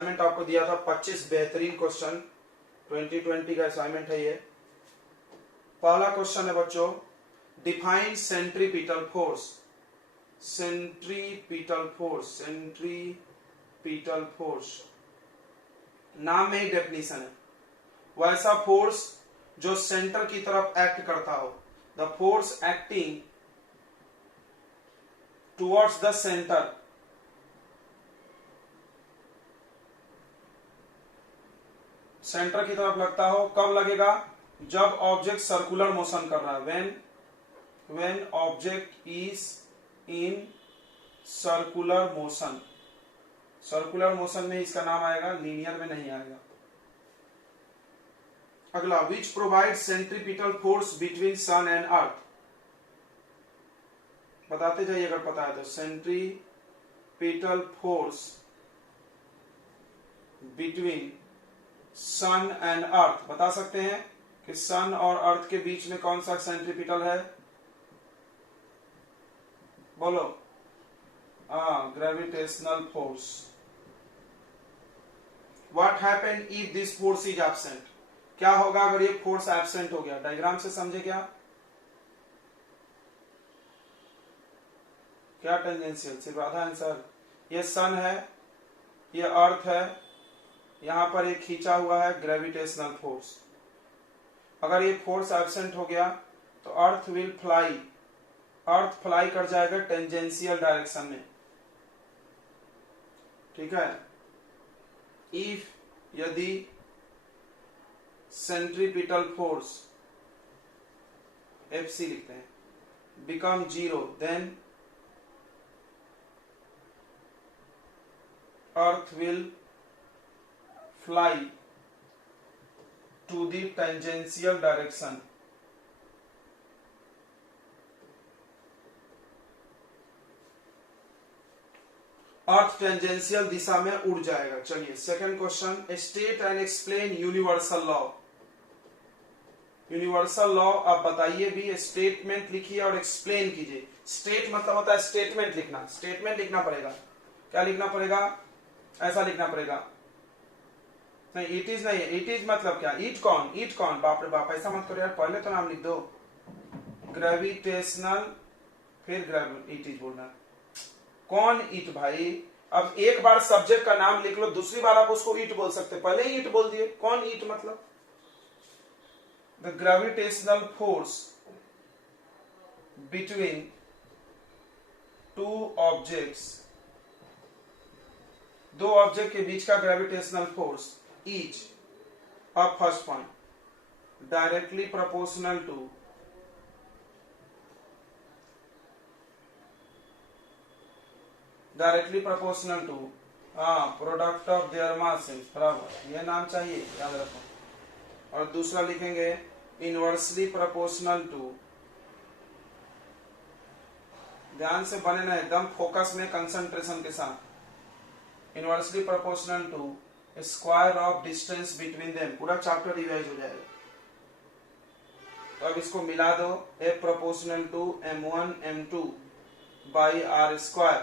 Assignment आपको दिया था 25 बेहतरीन क्वेश्चन 2020 का असाइनमेंट है ये। पहला क्वेश्चन है बच्चों, define centripetal force. Centripetal force, centripetal force नाम में ही डेफिनेशन है, वैसा फोर्स जो सेंटर की तरफ एक्ट करता हो। The force acting towards the centre, centre की तरफ लगता हो। कब लगेगा? जब ऑब्जेक्ट सर्कुलर मोशन कर रहा है। When object is in circular motion. Circular motion में इसका नाम आएगा, लीनियर में नहीं आएगा। अगला, which provide centripetal force between sun and earth. बताते जाइए अगर पता है तो। Centripetal force between sun and earth, बता सकते हैं कि सन और अर्थ के बीच में कौन सा सेंट्रीपिटल है? बोलो। Gravitational force. What happen if this force is absent. क्या होगा अगर ये फोर्स एब्सेंट हो गया? डायग्राम से समझे क्या? क्या टेंजेंशियल, सिर्फ आधा आंसर। ये सन है, ये अर्थ है, यहां पर एक खींचा हुआ है ग्रेविटेशनल फोर्स। अगर ये फोर्स एब्सेंट हो गया तो earth will fly, earth fly कर जाएगा टेंजेंशियल डायरेक्शन में। ठीक है। इफ, यदि सेंट्रीपिटल फोर्स, एफसी लिखते हैं, become zero, then earth will fly to the tangential direction। Earth tangential दिशा में उड़ जाएगा। चलिए second question, state and explain universal law. Universal law आप बताइए भी, स्टेटमेंट लिखिए और एक्सप्लेन कीजिए। स्टेट मतलब होता है स्टेटमेंट लिखना, स्टेटमेंट लिखना पड़ेगा। क्या लिखना पड़ेगा? ऐसा लिखना पड़ेगा। नहीं, इट इज नहीं है। इट इज मतलब क्या? इट कौन? इट कौन? बाप रे बाप, ऐसा मत करो यार, पहले तो नाम लिख दो। ग्रेविटेशनल, फिर इट इज बोलना। कौन इट भाई? अब एक बार सब्जेक्ट का नाम लिख लो, दूसरी बार आप उसको इट बोल सकते, पहले ही इट बोल दिए। कौन इट मतलब? The gravitational force between two objects, दो ऑब्जेक्ट के बीच का ग्रेविटेशनल फोर्स each, अब first point, directly proportional to product of their masses, बराबर। ये नाम चाहिए, याद रखो। और दूसरा लिखेंगे इनवर्सली प्रोपोर्शनल टू, ध्यान से बने ना, एकदम फोकस में, कंसंट्रेशन के साथ। Inversely proportional to square of distance between them, पूरा चैप्टर रिवाइज हो जाएगा। तो अब इसको मिला दो, F proportional to m1 m2 by R square,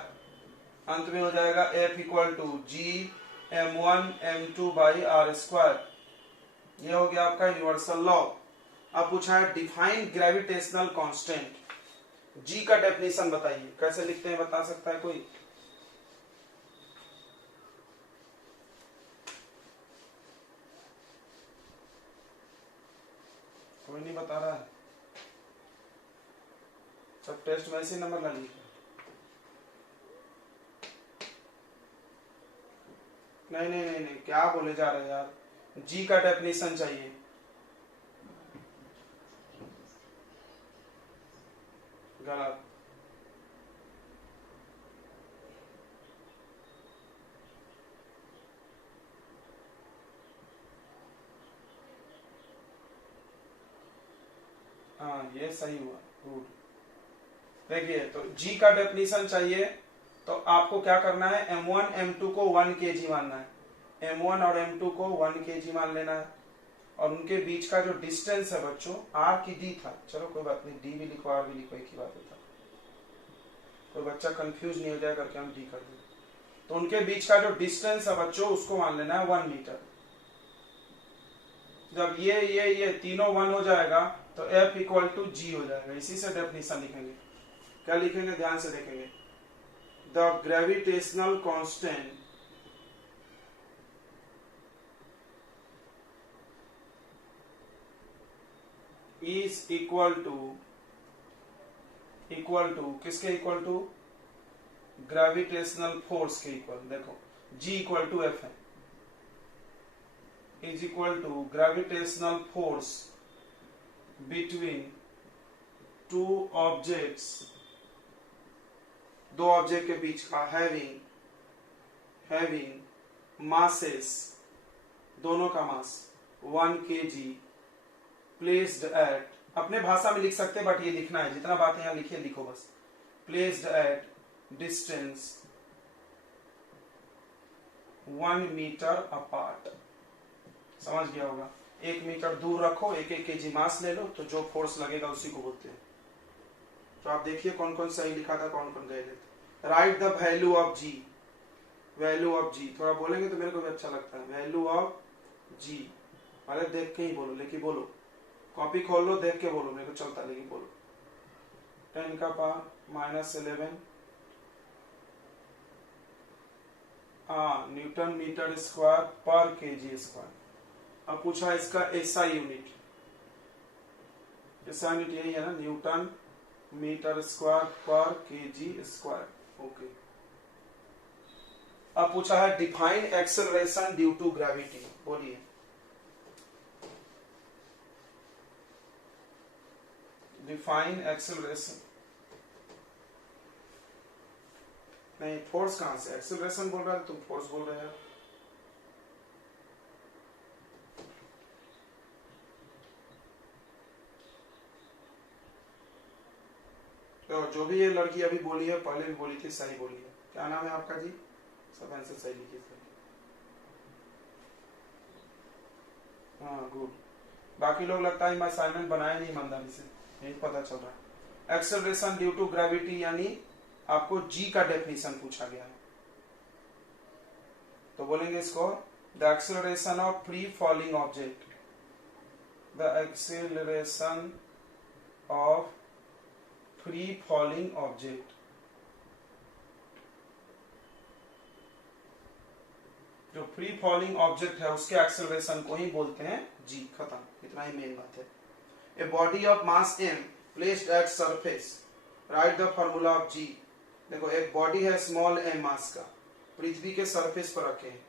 अंत में हो जाएगा F equal to G m1 m2 by R square. ये हो गया आपका यूनिवर्सल लॉ। अब पूछा है डिफाइन ग्रेविटेशनल कांस्टेंट। G का डेफिनेशन बताइए, कैसे लिखते हैं, बता सकता है कोई? कोई नहीं बता रहा है, सब टेस्ट में ऐसे नंबर ला लीजिए। नहीं नहीं नहीं नहीं, क्या बोले जा रहे हैं यार? जी का डेफिनेशन चाहिए। गलत। हाँ, ये सही हुआ, गुड। देखिए, तो जी का डेफिनेशन चाहिए तो आपको क्या करना है? m1 m2 को 1 kg मानना है। m1 और m2 को 1 kg मान लेना है, और उनके बीच का जो डिस्टेंस है बच्चों, r की d था, चलो कोई बात नहीं, d भी लिखो r भी लिखो, एक ही बात होता। कोई बच्चा कंफ्यूज नहीं हो जाए करके हम d कर दें। तो उनके बीच का जो डिस्टेंस है बच्चों उसको मान लेना है 1 मीटर। जब ये तीनों 1 हो जाएगा तो F इक्वल टू G हो जाएगा। इसी से डेफिनेशन लिखेंगे। क्या लिखेंगे, ध्यान से देखेंगे। The gravitational constant is equal to किसके इक्वल टू, ग्रेविटेशनल फोर्स के इक्वल। देखो G इक्वल टू F है, is equal to gravitational force between two objects, दो ऑब्जेक्ट के बीच का, हैविंग मासेस, दोनों का मास 1 kg प्लेस्ड एट, अपने भाषा में लिख सकते बट ये लिखना है, जितना बात यहां लिखिए लिखो बस। Placed at distance 1 metre apart. समझ गया होगा, 1 मीटर दूर रखो, 1 kg मास ले लो, तो जो फोर्स लगेगा उसी को बोलते हैं। तो आप देखिए कौन कौन सही लिखा था, कौन कौन गए थे। Right the value of G, value of G थोड़ा बोलेंगे तो मेरे को भी अच्छा लगता है। वैल्यू ऑफ G, अरे देख के ही बोलो, लेकिन बोलो, कॉपी खोल लो, देख के बोलो, मेरे को चलता, लेकिन बोलो। 10 का पावर -11 न्यूटन मीटर स्क्वायर पर केजी स्क्वायर। अब पूछा इसका एसआई यूनिट, एसआई यूनिट यही है ना, न्यूटन मीटर स्क्वायर पर केजी स्क्वायर। ओके। अब पूछा है define acceleration due to gravity, बोलिए। डिफाइन एक्सेलरेशन, नहीं फोर्स कहां से, एक्सेलरेशन बोल रहा है, तुम फोर्स बोल रहे हो। तो जो भी ये लड़की अभी बोली है, पहले भी बोली थी, सही बोली है। क्या नाम है आपका जी, सब आंसर सही लिखिए। हाँ गुड। बाकी लोग लगता है मैं असाइनमेंट बनाया नहीं ईमानदारी से, नहीं पता चल रहा है। एक्सेलरेशन ड्यू टू ग्रेविटी यानी आपको G का डेफिनेशन पूछा गया है, तो बोलेंगे इसको the acceleration of free falling object, the acceleration of free falling object. जो फ्री फॉलिंग ऑब्जेक्ट है उसके एक्सेलरेशन को ही बोलते हैं G। खत्म, इतना ही मेन बात है। A body of mass m placed at surface, right the formula of G। देखो एक बॉडी है स्मॉल m मास का, पृथ्वी के सरफेस पर रखे हैं।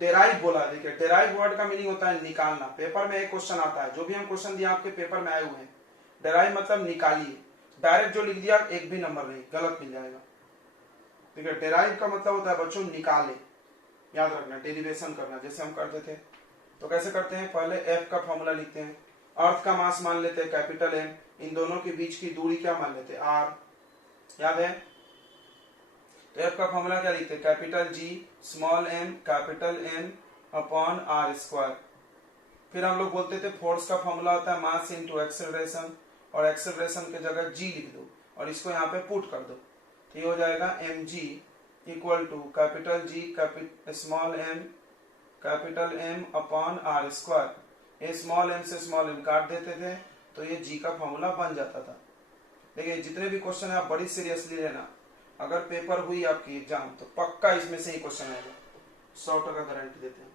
डेराइव बोला, देखिए डेराइव वर्ड का मीनिंग होता है निकालना। पेपर में एक क्वेश्चन आता है, जो भी हम क्वेश्चन दिया आपके पेपर में आए हुए हैं, डेराइव मतलब निकालिए। डायरेक्ट जो लिख दिया एक भी नंबर नहीं, गलत मिल जाएगा। देखिए डेराइव का मतलब होता है बच्चों निकाले, याद रखना, डेरिवेशन करना, जैसे हम करते थे। तो कैसे करते हैं, पहले F का फॉर्मूला लिखते हैं, अर्थ का मास मान लेते हैं कैपिटल M, इन दोनों के बीच की दूरी क्या मान लेते हैं R, याद है। तो F का फॉर्मूला क्या लिखते हैं, capital G small m capital M upon R square. फिर हम लोग बोलते थे फोर्स का फॉर्मूला होता है मास इनटू एक्सेलरेशन, और एक्सेलरेशन के जगह G लिख दो और इसको यहाँ पे पुट कर दो, तो ये हो जाएगा mg equal to capital G small m capital M upon R square. ये स्मॉल m से स्मॉल m काट देते थे तो ये G का फॉर्मूला बन जाता था। देखिए जितने भी क्वेश्चन है आप बड़ी सीरियसली लेना, अगर पेपर हुई आपकी एग्जाम तो पक्का इसमें से ही क्वेश्चन आएगा, 100% गारंटी देते हैं।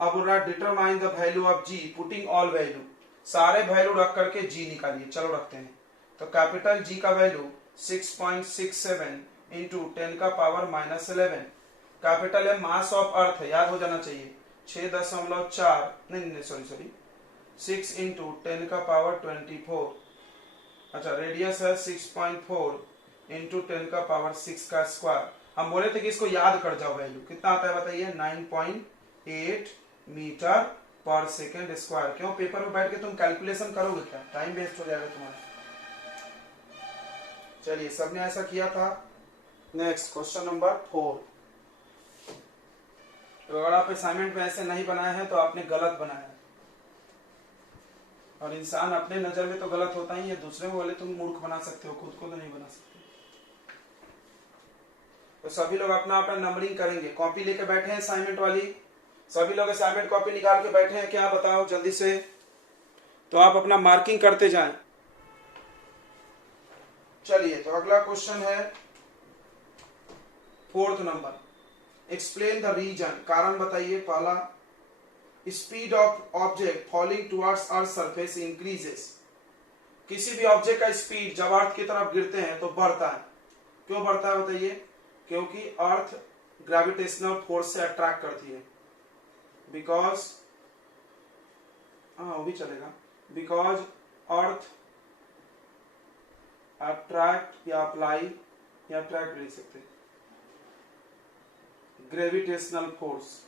अब बोल रहा है determine the value of G putting all value, सारे वैल्यू रख करके G निकालिए। चलो रखते हैं, तो कैपिटल G का वैल्यू 6.67 इंटू 10 का power -11। Capital M mass of अर्थ है, याद हो जाना चाहिए, 6.4 नहीं सॉरी 6 इंटू 10 का पावर 24। अच्छा रेडियस है 6.4 इंटू 10 का पावर 6 का स्क्वायर। हम बोले थे कि इसको याद कर जाओ, वैल्यू कितना आता है बताइए, 9.8 मीटर पर सेकेंड स्क्वायर। क्यों, पेपर में बैठ के तुम कैलकुलेशन करोगे क्या, टाइम वेस्ट हो जाएगा तुम्हारा। चलिए सबने ऐसा किया था। Next question number 4। तो अगर आप असाइनमेंट में ऐसे नहीं बनाए हैं तो आपने गलत बनाया है। और इंसान अपने नजर में तो गलत होता ही है, दूसरे को बोले तुम मूर्ख बना सकते हो, खुद को तो नहीं बना सकते। तो सभी लोग अपना अपना नंबरिंग करेंगे। कॉपी लेके बैठे हैं असाइनमेंट वाली? सभी लोग असाइनमेंट कॉपी निकाल के बैठे हैं क्या? बताओ जल्दी से। तो आप अपना मार्किंग करते जाएं। चलिए, तो अगला क्वेश्चन है 4th number. Explain the reason, कारण बताइए। पहला, speed of object falling towards earth surface increases. किसी भी ऑब्जेक्ट का स्पीड जब अर्थ की तरफ गिरते हैं तो बढ़ता है। क्यों बढ़ता है बताइए? क्योंकि अर्थ ग्रेविटेशनल फोर्स से अट्रैक्ट करती है। बिकॉज, हाँ वो भी चलेगा, बिकॉज अर्थ अट्रैक्ट या अप्लाई या अट्रैक्ट लिख सकते, ग्रेविटेशनल फोर्स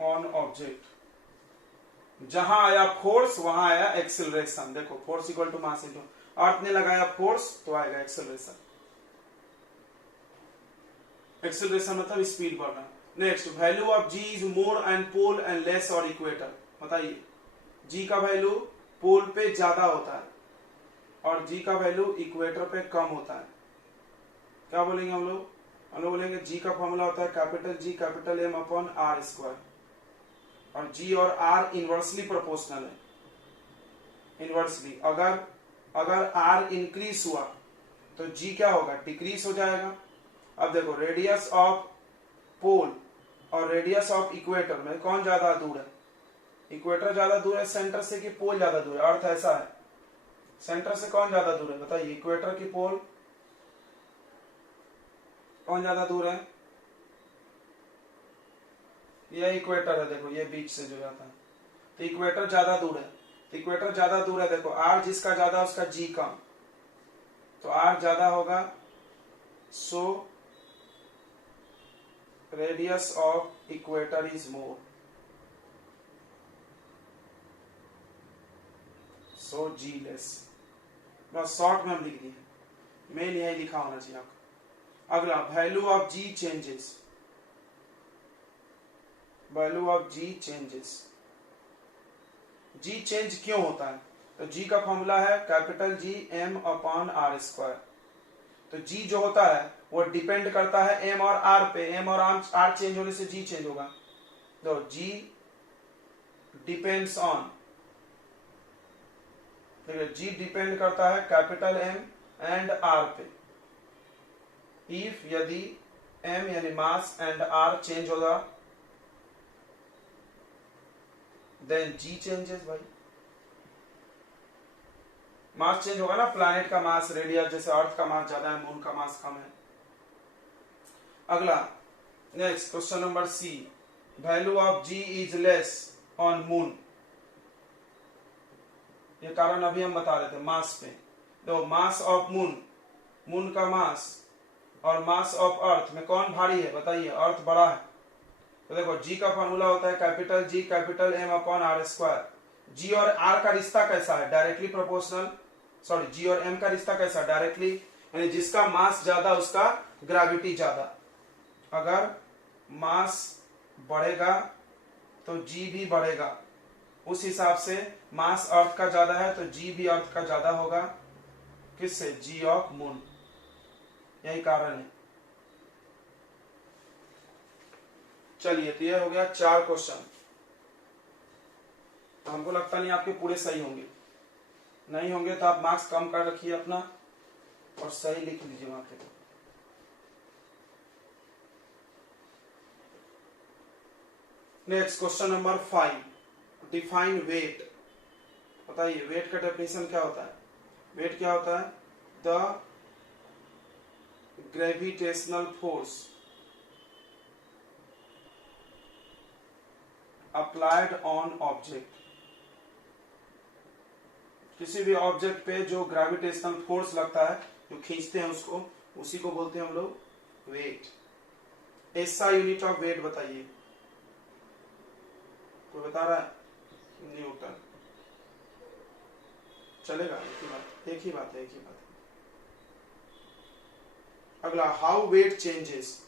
ऑन ऑब्जेक्ट। जहां आया फोर्स वहां आया एक्सेलरेशन। देखो, force equal to mass into, earth ने लगाया फोर्स तो आएगा एक्सेलरेशन। एक्सेलरेशन मतलब स्पीड बढ़ना। Next, value of G is more and pole and less और इक्वेटर। बताइए, जी का वैल्यू पोल पे ज्यादा होता है और जी का वैल्यू इक्वेटर पे कम होता है। क्या बोलेंगे हम लोग? हम लोग बोलेंगे जी का फॉर्मूला होता है capital G capital M upon R square, और जी और आर इनवर्सली प्रोपोर्शनल है। इनवर्सली, अगर आर इंक्रीज हुआ तो जी क्या होगा? डिक्रीज हो जाएगा। अब देखो, रेडियस ऑफ पोल और रेडियस ऑफ इक्वेटर में कौन ज्यादा दूर है? इक्वेटर ज्यादा दूर है सेंटर से कि पोल ज्यादा दूर है? अर्थ ऐसा है, सेंटर से कौन ज्यादा दूर है? बताइए, इक्वेटर की पोल कौन ज्यादा दूर है? ये इक्वेटर है, देखो ये बीच से जो जाता है, तो इक्वेटर ज्यादा दूर है। तो इक्वेटर ज्यादा दूर है, देखो आर जिसका ज्यादा उसका जी कम, तो आर ज्यादा होगा, so radius of equator is more, so G less. बस शॉर्ट में हम लिख दिए, मेन यही लिखा होना चाहिए आपका। अगला, value of G changes. Value of G changes, G change क्यों होता है? तो जी का फॉर्मूला है capital G M upon R square. तो जी जो होता है वो डिपेंड करता है एम और आर पे। एम और आर चेंज होने से जी चेंज होगा। तो जी डिपेंड्स ऑन, देखिए जी डिपेंड करता है कैपिटल एम एंड आर पे। इफ यदि एम यानी मास एंड आर चेंज होगा देन जी चेंजेस। भाई मास चेंज होगा ना, प्लैनेट का मास, रेडियस, जैसे अर्थ का मास ज्यादा है, मून का मास कम है। अगला, next question number C, value of G is less on moon. ये कारण अभी हम बता रहे थे मास पे। तो मास ऑफ मून, मून का मास और मास ऑफ अर्थ में कौन भारी है? बताइए, अर्थ बड़ा है। तो देखो, जी का फॉर्मूला होता है capital G capital M upon R square. G और आर का रिश्ता कैसा है? Directly proportional. सॉरी, जी और एम का रिश्ता कैसा? डायरेक्टली, यानी जिसका मास ज्यादा उसका ग्रेविटी ज्यादा। अगर मास बढ़ेगा तो जी भी बढ़ेगा, उस हिसाब से मास अर्थ का ज्यादा है तो जी भी अर्थ का ज्यादा होगा। किससे? जी ऑफ मून। यही कारण है। चलिए, क्लियर हो गया। 4 क्वेश्चन। तो हमको लगता नहीं आपके पूरे सही होंगे, नहीं होंगे तो आप मार्क्स कम कर रखिए अपना और सही लिख लीजिए वहां पे। Next question number 5, define weight. बताइए, वेट का डेफिनेशन क्या होता है? वेट क्या होता है? The gravitational force applied on object. किसी भी ऑब्जेक्ट पे जो ग्रेविटेशनल फोर्स लगता है, जो खींचते हैं उसको, उसी को बोलते हैं हम लोग वेट। ऐसा यूनिट ऑफ वेट बताइए, कोई बता रहा है? न्यूटन। चलेगा, एक ही बात है। अगला, how weight changes.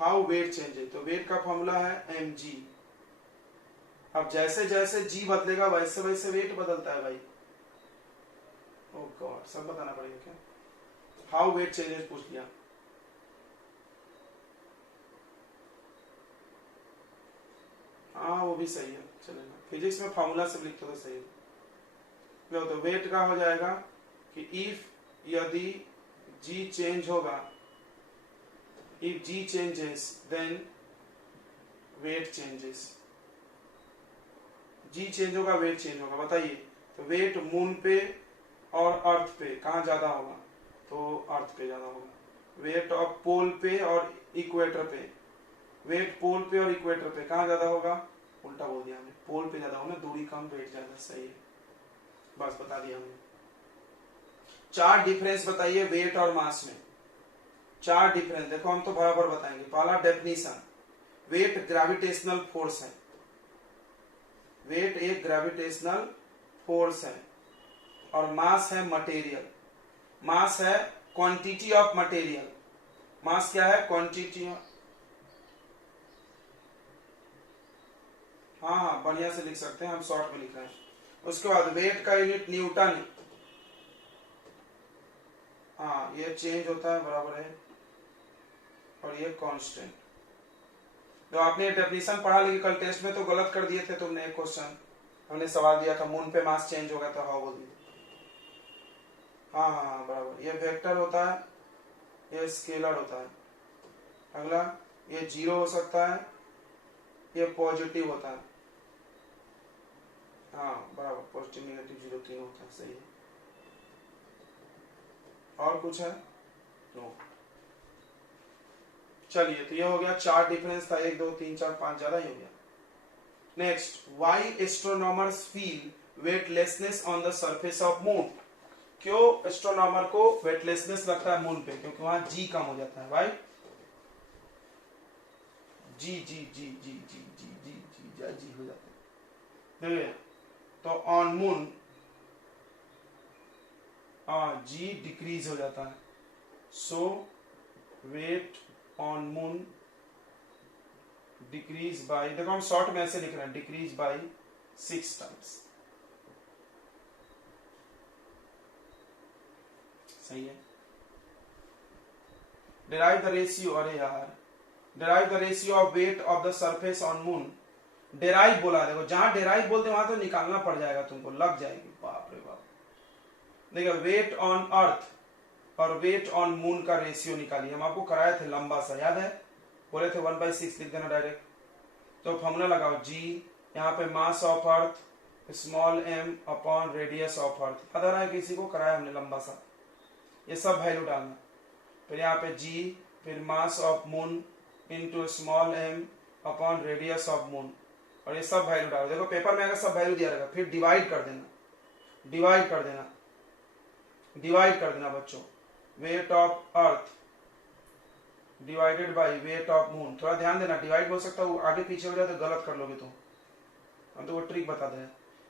How weight changes, तो वेट का फॉर्मूला है mg। अब जैसे जैसे g बदलेगा वैसे वैसे वेट बदलता है भाई। ओह गॉड, सब बताना पड़ेगा क्या? हाउ वेट चेंजेस पूछ लिया। हाँ वो भी सही है, चलेगा। फिजिक्स में फॉर्मूला से लिखते तो सही है। तो वेट का हो जाएगा कि इफ यदि g चेंज होगा, if g changes then weight changes. G change होगा, वेट चेंज होगा। बताइए, तो वेट मून पे और अर्थ पे कहाँ ज्यादा होगा? तो अर्थ पे ज्यादा होगा। वेट ऑफ पोल पे और इक्वेटर पे, वेट पोल पे और इक्वेटर पे कहाँ ज्यादा होगा? उल्टा बोल दिया हमने, पोल पे ज्यादा होगा, दूरी कम वेट ज्यादा। सही है, बस बता दिया हमने। चार डिफरेंस बताइए वेट और मास में। चार डिफरेंस देखो, हम तो बराबर बताएंगे। पहला डेफिनेशन, वेट ग्रेविटेशनल फोर्स है। वेट एक ग्रेविटेशनल फोर्स है और मास है मटेरियल। मास है क्वांटिटी ऑफ मटेरियल। मास क्या है? क्वांटिटी। हाँ हाँ बढ़िया से लिख सकते हैं, हम शॉर्ट में लिख रहे हैं। उसके बाद वेट का यूनिट न्यूटन। हाँ ये चेंज होता है, बराबर है, और ये कांस्टेंट। तो आपने डेफिनेशन पढ़ा, लेकिन कल टेस्ट में तो गलत कर दिए थे तुमने। एक क्वेश्चन हमने सवाल दिया था, मून पे मास चेंज होगा तो हाउ बोल दिया। हाँ हाँ हाँ बराबर। ये वेक्टर होता है, ये स्केलर होता है। अगला ये जीरो हो सकता है, ये पॉजिटिव होता है। हाँ बराबर, पॉजिटिव नेगेटिव जीरो तीनों होता है। सही है। और कुछ है? नो। चलिए, तो ये हो गया, चार डिफरेंस था। 1 2 3 4 5, ज्यादा ही हो गया। Next, why astronomers feel weightlessness on the surface of moon. क्यों एस्ट्रोनॉमर को वेटलेसनेस लगता है मून पे? क्योंकि वहां जी कम हो जाता है भाई। जी जी जी जी जी जी जी जी जी हो जाता है। देखिए, तो ऑन मून जी डिक्रीज हो जाता है। So weight on moon decrease by, देखो हम शॉर्ट में ऐसे लिख रहे हैं, डिक्रीज बाय 6 टाइम्स। सही है। डिराइव द रेशियो, अरे यार, derive the ratio of weight of the surface on moon. Derive बोला, देखो जहां डेराइव बोलते वहां तो निकालना पड़ जाएगा तुमको, लग जाएगी। बाप रे बाप। देखो वेट ऑन अर्थ और वेट ऑन मून का रेशियो निकालिए। हम आपको कराए थे लंबा सा, याद है? बोले थे 1/6 लिख देना डायरेक्ट। तो फॉर्मूला लगाओ, जी यहाँ पे मास of earth small m upon radius of earth. याद आ रहा है किसी को? कराया हमने लंबा सा। ये सब वैल्यू डालना, फिर यहाँ पे जी, फिर mass of moon into small m upon radius of moon, और ये सब वैल्यू डालो। देखो पेपर में अगर सब वैल्यू दिया रहेगा, फिर डिवाइड कर देना, डिवाइड कर देना, डिवाइड कर देना बच्चों। Weight of earth divided by weight of moon. थोड़ा ध्यान देना, डिवाइड हो सकता है आगे पीछे हो जाए तो गलत कर लोगे तुम। हम तो वो ट्रिक बता दे।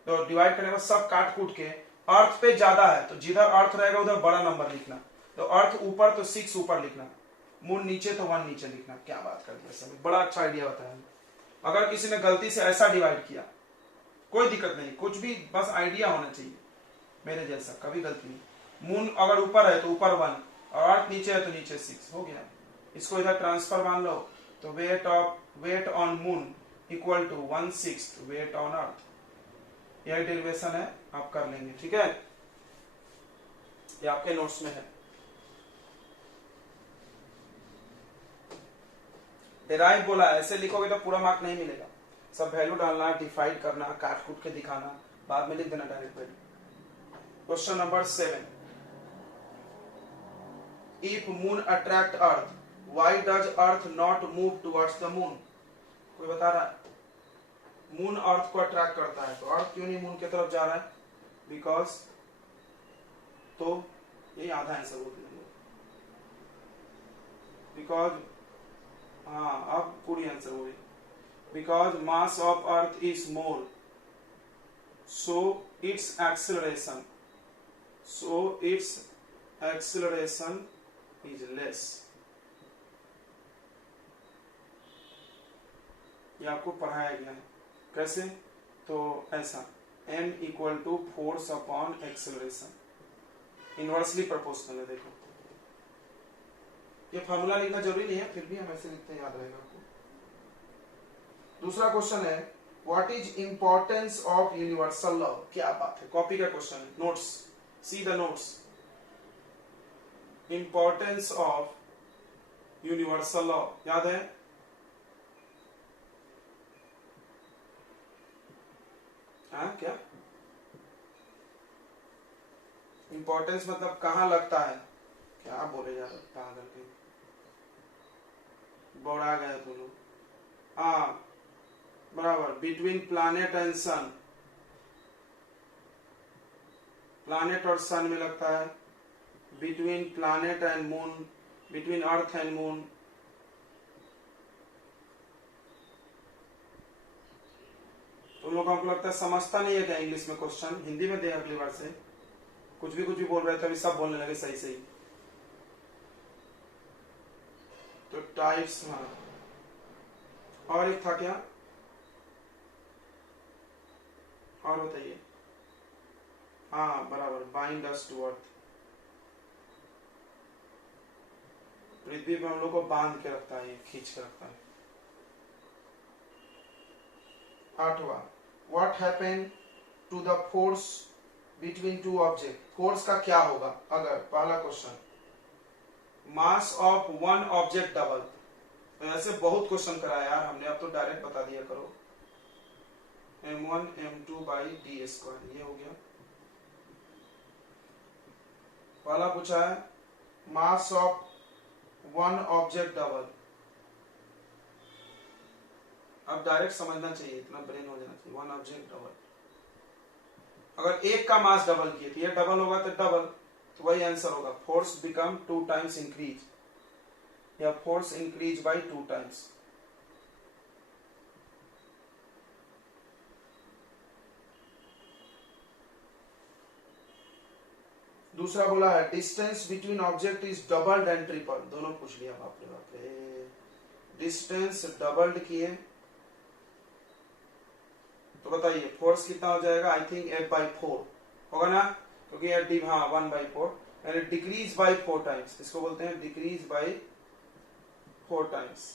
तो डिवाइड करने के बाद सब काट कूट के, अर्थ पे ज्यादा है तो जिधर अर्थ रहेगा उधर बड़ा नंबर लिखना। तो अर्थ ऊपर तो 6 ऊपर लिखना, मून नीचे तो 1 नीचे लिखना। क्या बात कर दिया सर, बड़ा अच्छा आइडिया बताया। अगर किसी ने गलती से ऐसा डिवाइड किया, कोई दिक्कत नहीं, कुछ भी बस आइडिया होना चाहिए मेरे जैसा, कभी गलती नहीं। मून अगर ऊपर है तो ऊपर 1 और अर्थ नीचे है तो नीचे 6, हो गया। इसको इधर ट्रांसफर मान लो, तो weight on moon equal to 1/6 weight on earth. यह डेरिवेशन है, आप कर लेंगे, ठीक है? ये आपके नोट्स में है। डेराइव बोला, ऐसे लिखोगे तो पूरा मार्क नहीं मिलेगा। सब वैल्यू डालना, डिफाइड करना, काट कूट के दिखाना, बाद में लिख देना direct value. Question number 7, if moon attract earth, why does earth not move towards the moon. कोई बता रहा है? मून अर्थ को अट्रैक्ट करता है तो अर्थ क्यों नहीं मून की तरफ जा रहा है? बिकॉज, तो ये आधा आंसर बोल देंगे, बिकॉज, हाँ अब पूरी आंसर हुई। Because mass of earth is more, so its acceleration is less. ये आपको पढ़ाया गया है कैसे, तो ऐसा m equal to force upon acceleration, inversely proportional है। देखो ये फॉर्मूला लिखना जरूरी नहीं है, फिर भी हम ऐसे लिखते हैं, याद रहेगा आपको। दूसरा क्वेश्चन है what is importance of universal law. क्या बात है, कॉपी का क्वेश्चन है, notes, see the notes. Importance of universal law याद है, हाँ क्या इंपॉर्टेंस मतलब कहाँ लगता है, क्या बोले जा रहे पागल के, बौड़ा गए तुम लोग। हाँ बराबर, between planet and sun, planet और सन में लगता है, between planet and moon, between earth and moon. तुम लोगों को लगता है समझता नहीं है क्या इंग्लिश में क्वेश्चन, हिंदी में दे अगली बार से। कुछ भी बोल रहे थे, अभी सब बोलने लगे सही सही। तो टाइप्स, हाँ और एक था क्या, और बताइए। हाँ बराबर, बाइंड अस टू अर्थ, पृथ्वी पर हम लोग को बांध के रखता है, खींच के रखता है। आठवां, what happen to the force between two object. Force का क्या होगा अगर, पहला question, mass of one object double. तो ऐसे बहुत क्वेश्चन कराया यार हमने, अब तो डायरेक्ट बता दिया करो, m1 m2 by D square, ये हो गया। पहला पूछा है मास ऑफ वन ऑब्जेक्ट डबल। अब डायरेक्ट समझना चाहिए, इतना ब्रेन हो जाना चाहिए। वन ऑब्जेक्ट डबल, अगर एक का मास डबल किए तो ये डबल होगा, तो डबल, तो वही आंसर होगा, फोर्स बिकम 2 टाइम्स इंक्रीज, या फोर्स इंक्रीज बाई 2 टाइम्स। दूसरा बोला है distance between object is doubled and triple, दोनों पूछ लिया, बाप रे बाप रे। डिस्टेंस डबल्ड किए तो बताइए फोर्स कितना हो जाएगा, आई थिंक F/4 होगा ना, क्योंकि हाँ 1/4, यानी डिक्रीज बाई 4 टाइम्स, इसको बोलते हैं डिक्रीज बाई 4 टाइम्स।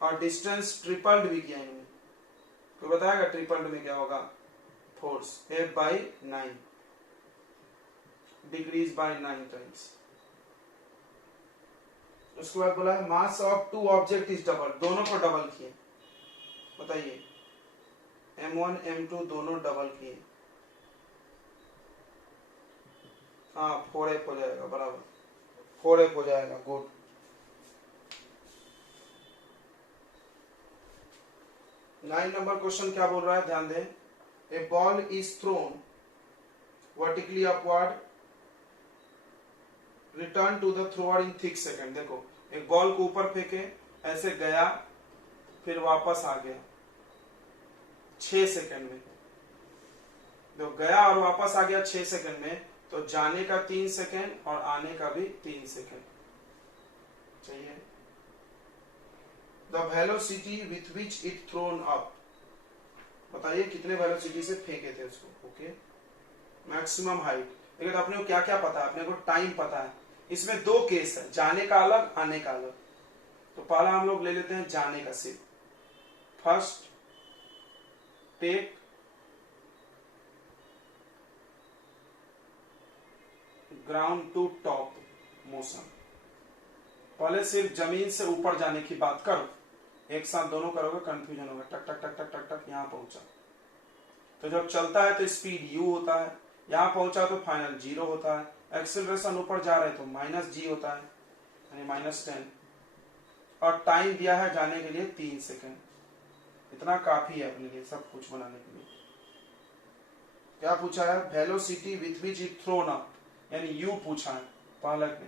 और डिस्टेंस ट्रिपल्ड भी किया इन्होंने, तो बताएगा ट्रिपल्ड में क्या होगा, force F/9, decrease by 9 times. उसके बाद बोला है mass of 2 object is double, दोनों को डबल किए, बताइए m1 m2 दोनों डबल किए, हाँ 4f हो जाएगा, बराबर 4f हो जाएगा, गुड। नाइन नंबर क्वेश्चन क्या बोल रहा है, ध्यान दें। A ball is thrown vertically upward, return to the thrower in 6 second. देखो एक बॉल को ऊपर फेंके, ऐसे गया फिर वापस आ गया 6 सेकेंड में, तो गया और वापस आ गया 6 सेकेंड में, तो जाने का 3 सेकेंड और आने का भी 3 सेकेंड चाहिए। The velocity with which it throne up, बताइए कितने वेलोसिटी से फेंके थे उसको, ओके। मैक्सिमम हाइट, लेकिन अपने को क्या क्या पता है, अपने को टाइम पता है। इसमें 2 केस है, जाने का अलग आने का अलग। तो पहला हम लोग ले लेते हैं जाने का सिर्फ, first take ground to top motion, पहले सिर्फ जमीन से ऊपर जाने की बात करो, एक साथ दोनों करोगे कंफ्यूजन होगा, टक टक टक टक टक टक यहां पहुंचा, तो जब चलता है तो स्पीड u होता है, यहां पहुंचा तो फाइनल 0 होता है, एक्सेलरेशन ऊपर जा रहे तो -g होता है, यानी -10, और टाइम दिया है जाने के लिए 3 सेकेंड। इतना काफी है अपने लिए सब कुछ बनाने के लिए। क्या पूछा है, velocity with which it throne up, यानी u पूछा है पालक ने,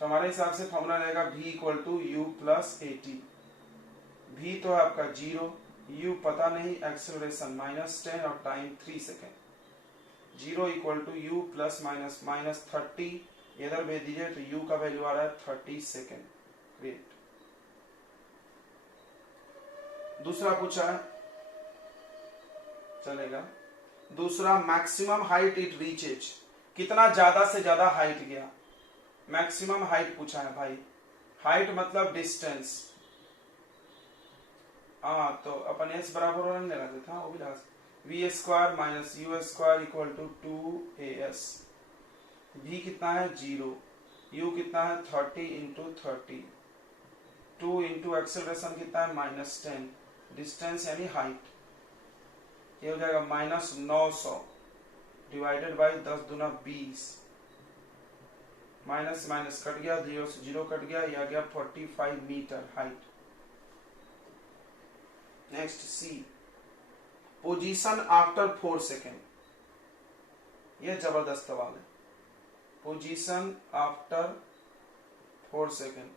तो हमारे हिसाब से फॉर्मूला रहेगा v equal to u plus at। v तो है आपका 0, u पता नहीं, एक्सेलरेशन -10 और time 3 second. 0 equal to u plus minus -30, इधर भेज दीजिए तो u का वैल्यू आ रहा है 30 सेकेंड। ग्रेट। दूसरा पूछा है, चलेगा। दूसरा, मैक्सिमम हाइट इट रीचेज, कितना ज्यादा से ज्यादा हाइट गया। मैक्सिमम हाइट पूछा है भाई, हाइट मतलब डिस्टेंस। हाँ तो अपन एस बराबर होने लगा था, वो भी लगा V square minus U square equal to 2as। v कितना है 0, u कितना है 30 इंटू 30, 2 इंटू एक्सेलरेशन कितना है -10, डिस्टेंस यानी हाइट, ये हो जाएगा -900 डिवाइडेड बाई 10 दूना 20, माइनस माइनस कट गया, 0 से 0 कट गया, यह गया 45 मीटर हाइट। नेक्स्ट सी, पोजीशन आफ्टर 4 सेकेंड, ये जबरदस्त सवाल है। पोजीशन आफ्टर 4 सेकेंड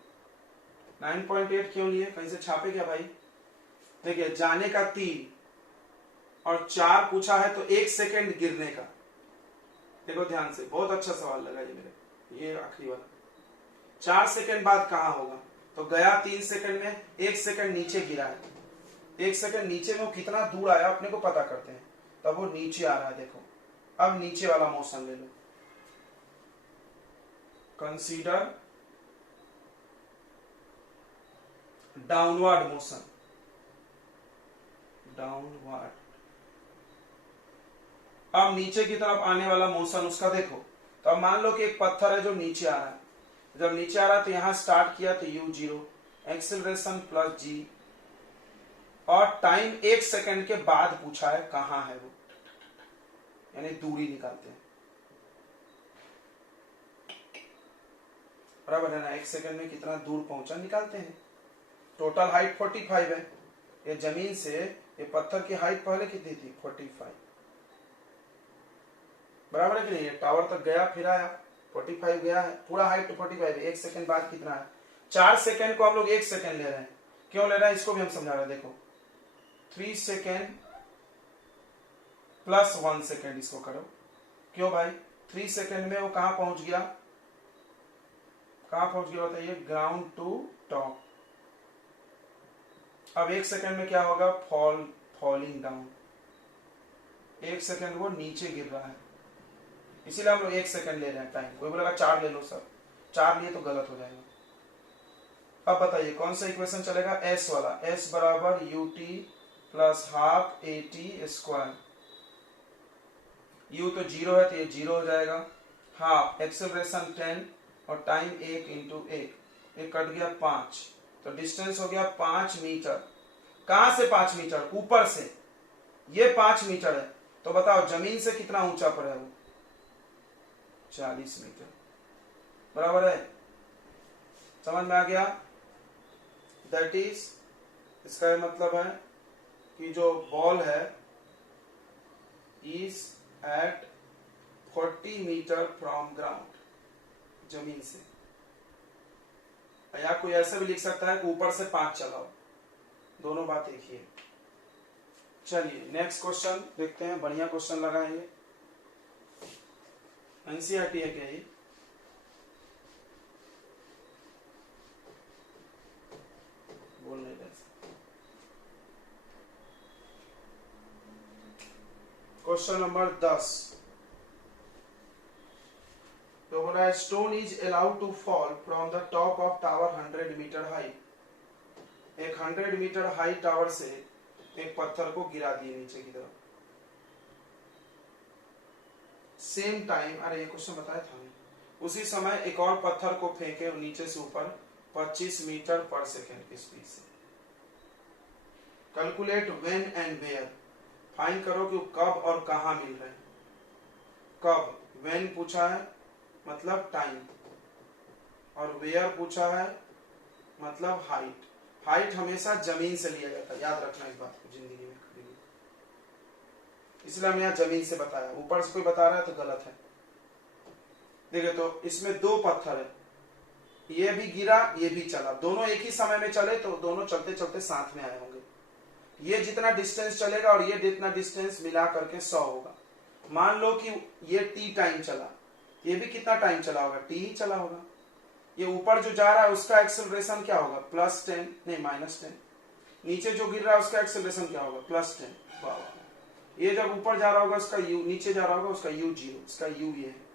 9.8 क्यों लिए, कहीं से छापे क्या भाई? देखिए जाने का 3 और 4 पूछा है तो 1 सेकेंड गिरने का। देखो ध्यान से, बहुत अच्छा सवाल लगा ये मेरे, ये आखिरी वाला। 4 सेकेंड बाद कहां होगा, तो गया 3 सेकेंड में, 1 सेकेंड नीचे गिरा है, 1 सेकेंड नीचे में वो कितना दूर आया अपने को पता करते हैं, तब वो नीचे आ रहा है। देखो अब नीचे वाला मोशन ले लो, कंसीडर डाउनवर्ड मोशन, डाउनवर्ड। अब नीचे की तरफ आने वाला मोशन उसका देखो, तो अब मान लो कि एक पत्थर है जो नीचे आ रहा है, जब नीचे आ रहा है तो यहां स्टार्ट किया तो u0, एक्सेलरेशन प्लस g, और टाइम 1 सेकेंड के बाद पूछा है कहां है वो, यानी दूरी निकालते हैं, बराबर है ना। 1 सेकेंड में कितना दूर पहुंचा निकालते हैं। टोटल हाइट 45 है, ये जमीन से ये पत्थर की हाइट पहले कितनी थी 45, बराबर है कि नहीं। ये टावर तक गया फिर आया, 45 गया है, पूरा हाइट तो 45 है। 1 सेकेंड बाद कितना है, 4 सेकेंड को हम लोग 1 सेकेंड ले रहे हैं, क्यों ले रहे हैं इसको भी हम समझा रहे हैं। देखो 3 सेकेंड प्लस 1 सेकेंड इसको करो, क्यों भाई 3 सेकेंड में वो कहां पहुंच गया, कहां पहुंच गया बताइए, ग्राउंड टू टॉप। अब 1 सेकेंड में क्या होगा, फॉलिंग डाउन, 1 सेकेंड वो नीचे गिर रहा है, इसीलिए हम लोग 1 सेकेंड ले रहे हैं टाइम। कोई बोलेगा 4 ले लो सर, 4 लिए तो गलत हो जाएगा। अब बताइए कौन सा इक्वेशन चलेगा, एस वाला, एस बराबर ut plus half at square, u तो 0 है तो ये 0 हो जाएगा, हाफ एक्सेलरेशन 10 और टाइम 1 इंटू 1, ये कट गया 5, तो डिस्टेंस हो गया 5 मीटर। कहां से 5 मीटर, ऊपर से, ये 5 मीटर है, तो बताओ जमीन से कितना ऊंचा पर है वो, 40 मीटर, बराबर है। समझ में आ गया, दैट इज, इसका मतलब है कि जो बॉल है is at 40 metre from ground, जमीन से, या कोई ऐसा भी लिख सकता है कि ऊपर से 5 चलाओ, दोनों बात एक ही है। चलिए नेक्स्ट क्वेश्चन देखते हैं, बढ़िया क्वेश्चन लगा है ये, एनसीईआरटी है क्या ये, बोल नहीं रहे। क्वेश्चन नंबर 10, तो बोला है stone is allowed to fall from the top of tower 100 metre high, एक 100 मीटर हाई टावर से एक पत्थर को गिरा दिए नीचे की तरफ, सेम टाइम, अरे ये क्वेश्चन बताया था मैं, उसी समय एक और पत्थर को फेंके नीचे से ऊपर 25 मीटर पर सेकेंड की स्पीड से। Calculate when and where, find करो कि कब और कहां मिल रहे हैं। कब, व्हेन पूछा है मतलब टाइम, और वेयर पूछा है मतलब हाइट। हाइट हमेशा जमीन से लिया जाता है, याद रखना इस बात को जिंदगी में कभी भी, इसलिए हमने यहाँ जमीन से बताया, ऊपर से कोई बता रहा है तो गलत है। देखिए तो इसमें 2 पत्थर है, ये भी गिरा ये भी चला, दोनों एक ही समय में चले तो दोनों चलते चलते साथ में आए होंगे, ये जितना डिस्टेंस चलेगा और ये जितना डिस्टेंस मिला करके 100 होगा। मान लो कि ये t टाइम चला, ये भी कितना टाइम चला होगा, t ही चला होगा। ये ऊपर जो जा रहा है उसका एक्सेलरेशन क्या होगा, +10 नहीं -10, नीचे जो गिर रहा है उसका एक्सेलरेशन क्या होगा, +10। वाह। ये जब ऊपर जा रहा होगा उसका u, नीचे जा रहा होगा उसका u 0, इसका u ये है।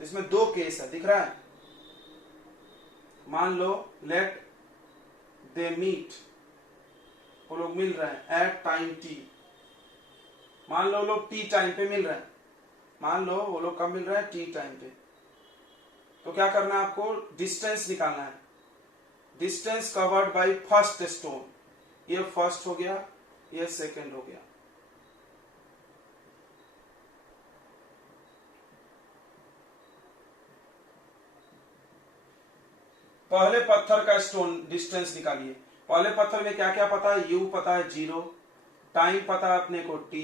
तो इसमें दो केस है, दिख रहा है। मान लो लेट दे मीट, वो लोग मिल रहे हैं एट टाइम t। मान लो लोग t टाइम पे मिल रहे हैं, मान लो वो लोग कब मिल रहे हैं, t टाइम पे। तो क्या करना है आपको, डिस्टेंस निकालना है। Distance covered by first stone, ये फर्स्ट हो गया, ये सेकंड हो गया। पहले पत्थर का स्टोन डिस्टेंस निकालिए। पहले पत्थर में क्या क्या पता है, u पता है 0, टाइम पता है अपने को t,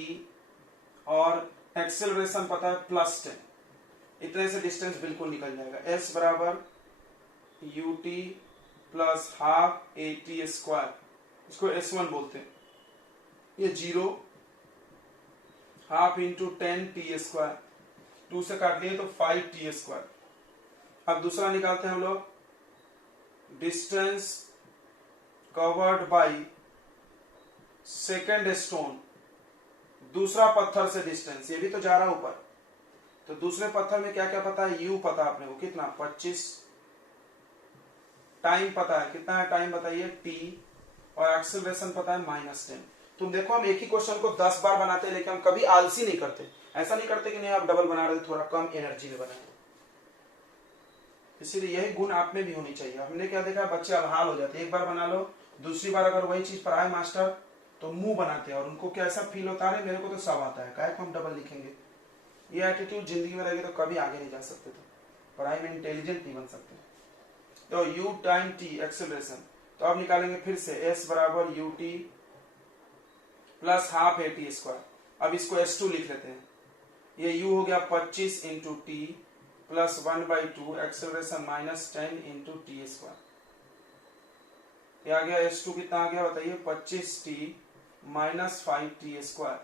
और एक्सेलरेशन पता है +10। इतने से डिस्टेंस बिल्कुल निकल जाएगा। s बराबर ut plus half at square, इसको s1 बोलते हैं। ये 0 हाफ इंटू 10t स्क्वायर, 2 से काट लिए तो 5t स्क्वायर। अब दूसरा निकालते हैं हम लोग, distance covered by second stone, दूसरा पत्थर से डिस्टेंस, ये भी तो जा रहा ऊपर। तो दूसरे पत्थर में क्या क्या पता है, u पता है अपने को कितना 25, टाइम पता है कितना है, टाइम बताइए t, और एक्सेलरेशन पता है -10। तुम देखो हम एक ही क्वेश्चन को 10 बार बनाते हैं, लेकिन हम कभी आलसी नहीं करते। ऐसा नहीं करते कि नहीं आप डबल बना रहे, थोड़ा कम एनर्जी में बनाए। इसीलिए यही गुण आप में भी होनी चाहिए। हमने क्या देखा, बच्चे अलहाल हो जाते हैं, एक बार बना लो, दूसरी बार अगर वही चीज पढ़ाए मास्टर तो मुंह बनाते हैं, और उनको कैसा फील होता है, मेरे को तो सब आता है, काहे को हम डबल लिखेंगे। ये एटीट्यूड जिंदगी में रहेगी तो कभी आगे नहीं जा सकते थे, पढ़ाई में इंटेलिजेंट नहीं बन सकते। तो u टाइम t एक्सेलरेशन, तो अब निकालेंगे फिर से s बराबर ut plus half at square. अब इसको s2 लिख लेते हैं। ये u हो गया 25 into T plus 1/2, acceleration -10 into T square. ये आ गया s2 कितना आ गया बताइए, 25t माइनस 5t स्क्वायर।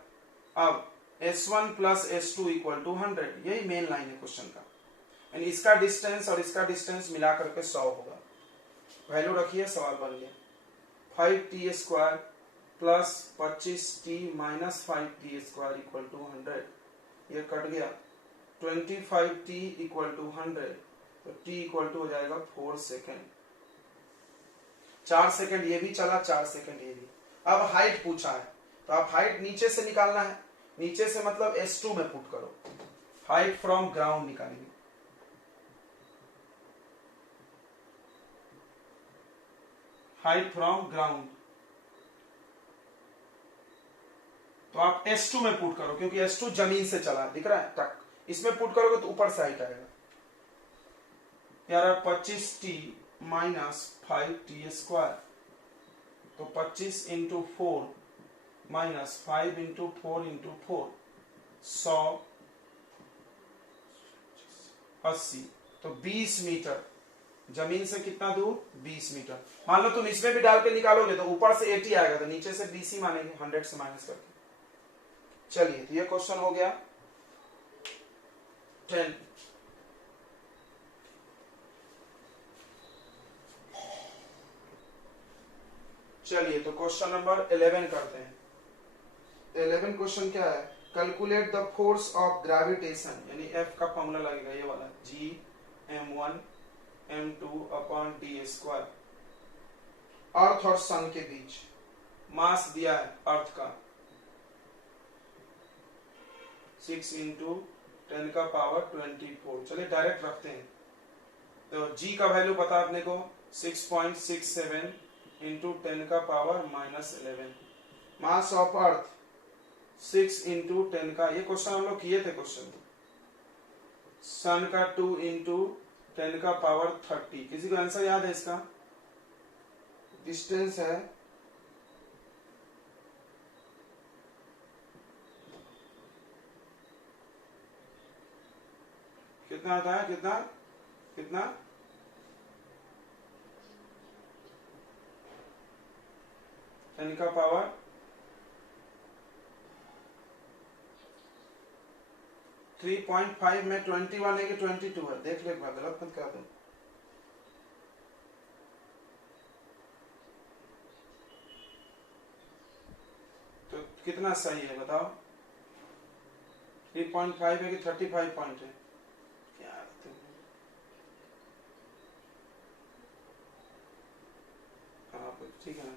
अब s1 plus s2 equal to 100, यही मेन लाइन है क्वेश्चन का। यानी इसका डिस्टेंस और इसका डिस्टेंस मिला करके 100 होगा। वैल्यू रखिए, सवाल बन गया। 5t square plus 25t minus 5t square equal to 100, ये कट गया। 25t इक्वल टू 100, तो t इक्वल टू हो जाएगा 4 सेकेंड। 4 सेकेंड ये भी चला, 4 सेकेंड ये भी। अब हाइट पूछा है, तो आप हाइट नीचे से निकालना है। नीचे से मतलब s2 में पुट करो, हाइट फ्रॉम ग्राउंड निकालेंगे। हाइट फ्रॉम ग्राउंड, तो आप s2 में पुट करो, क्योंकि s2 जमीन से चला, दिख रहा है टक। इसमें पुट करोगे तो ऊपर से हाइट आएगा यार, 25t माइनस 5t स्क्वायर, तो 25 इंटू 4 माइनस 5 इंटू 4 इंटू 4, 180, तो 20 मीटर। जमीन से कितना दूर, 20 मीटर। मान लो तुम इसमें भी डाल के निकालोगे तो ऊपर से 80 आएगा, तो नीचे से 20 ही मानेंगे, 100 से माइनस करके। चलिए, तो ये क्वेश्चन हो गया 10। चलिए, तो क्वेश्चन नंबर 11 करते हैं। 11 क्वेश्चन क्या है, calculate the force of gravitation, यानी F का फॉर्मूला लगेगा ये वाला, G m1 m2 upon D square. Earth और सन के बीच मास दिया है अर्थ का 6 इंटू 10 का पावर 24। चलिए डायरेक्ट रखते हैं। तो G का वैल्यू पता अपने को 6.67 इंटू 10 का power -11। Mass of earth 6 into 10 का, ये क्वेश्चन हम लोग किए थे क्वेश्चन। सन का 2 इंटू 10 का पावर 30। किसी को आंसर याद है इसका? डिस्टेंस है कितना आता है, कितना कितना 10 का पावर 3.5 में 21 है कि 22 है, देख ले, गलत मत कर दो। कितना सही है बताओ? 3.5 है कि 35 पॉइंट है? क्या हाँ ठीक है ना।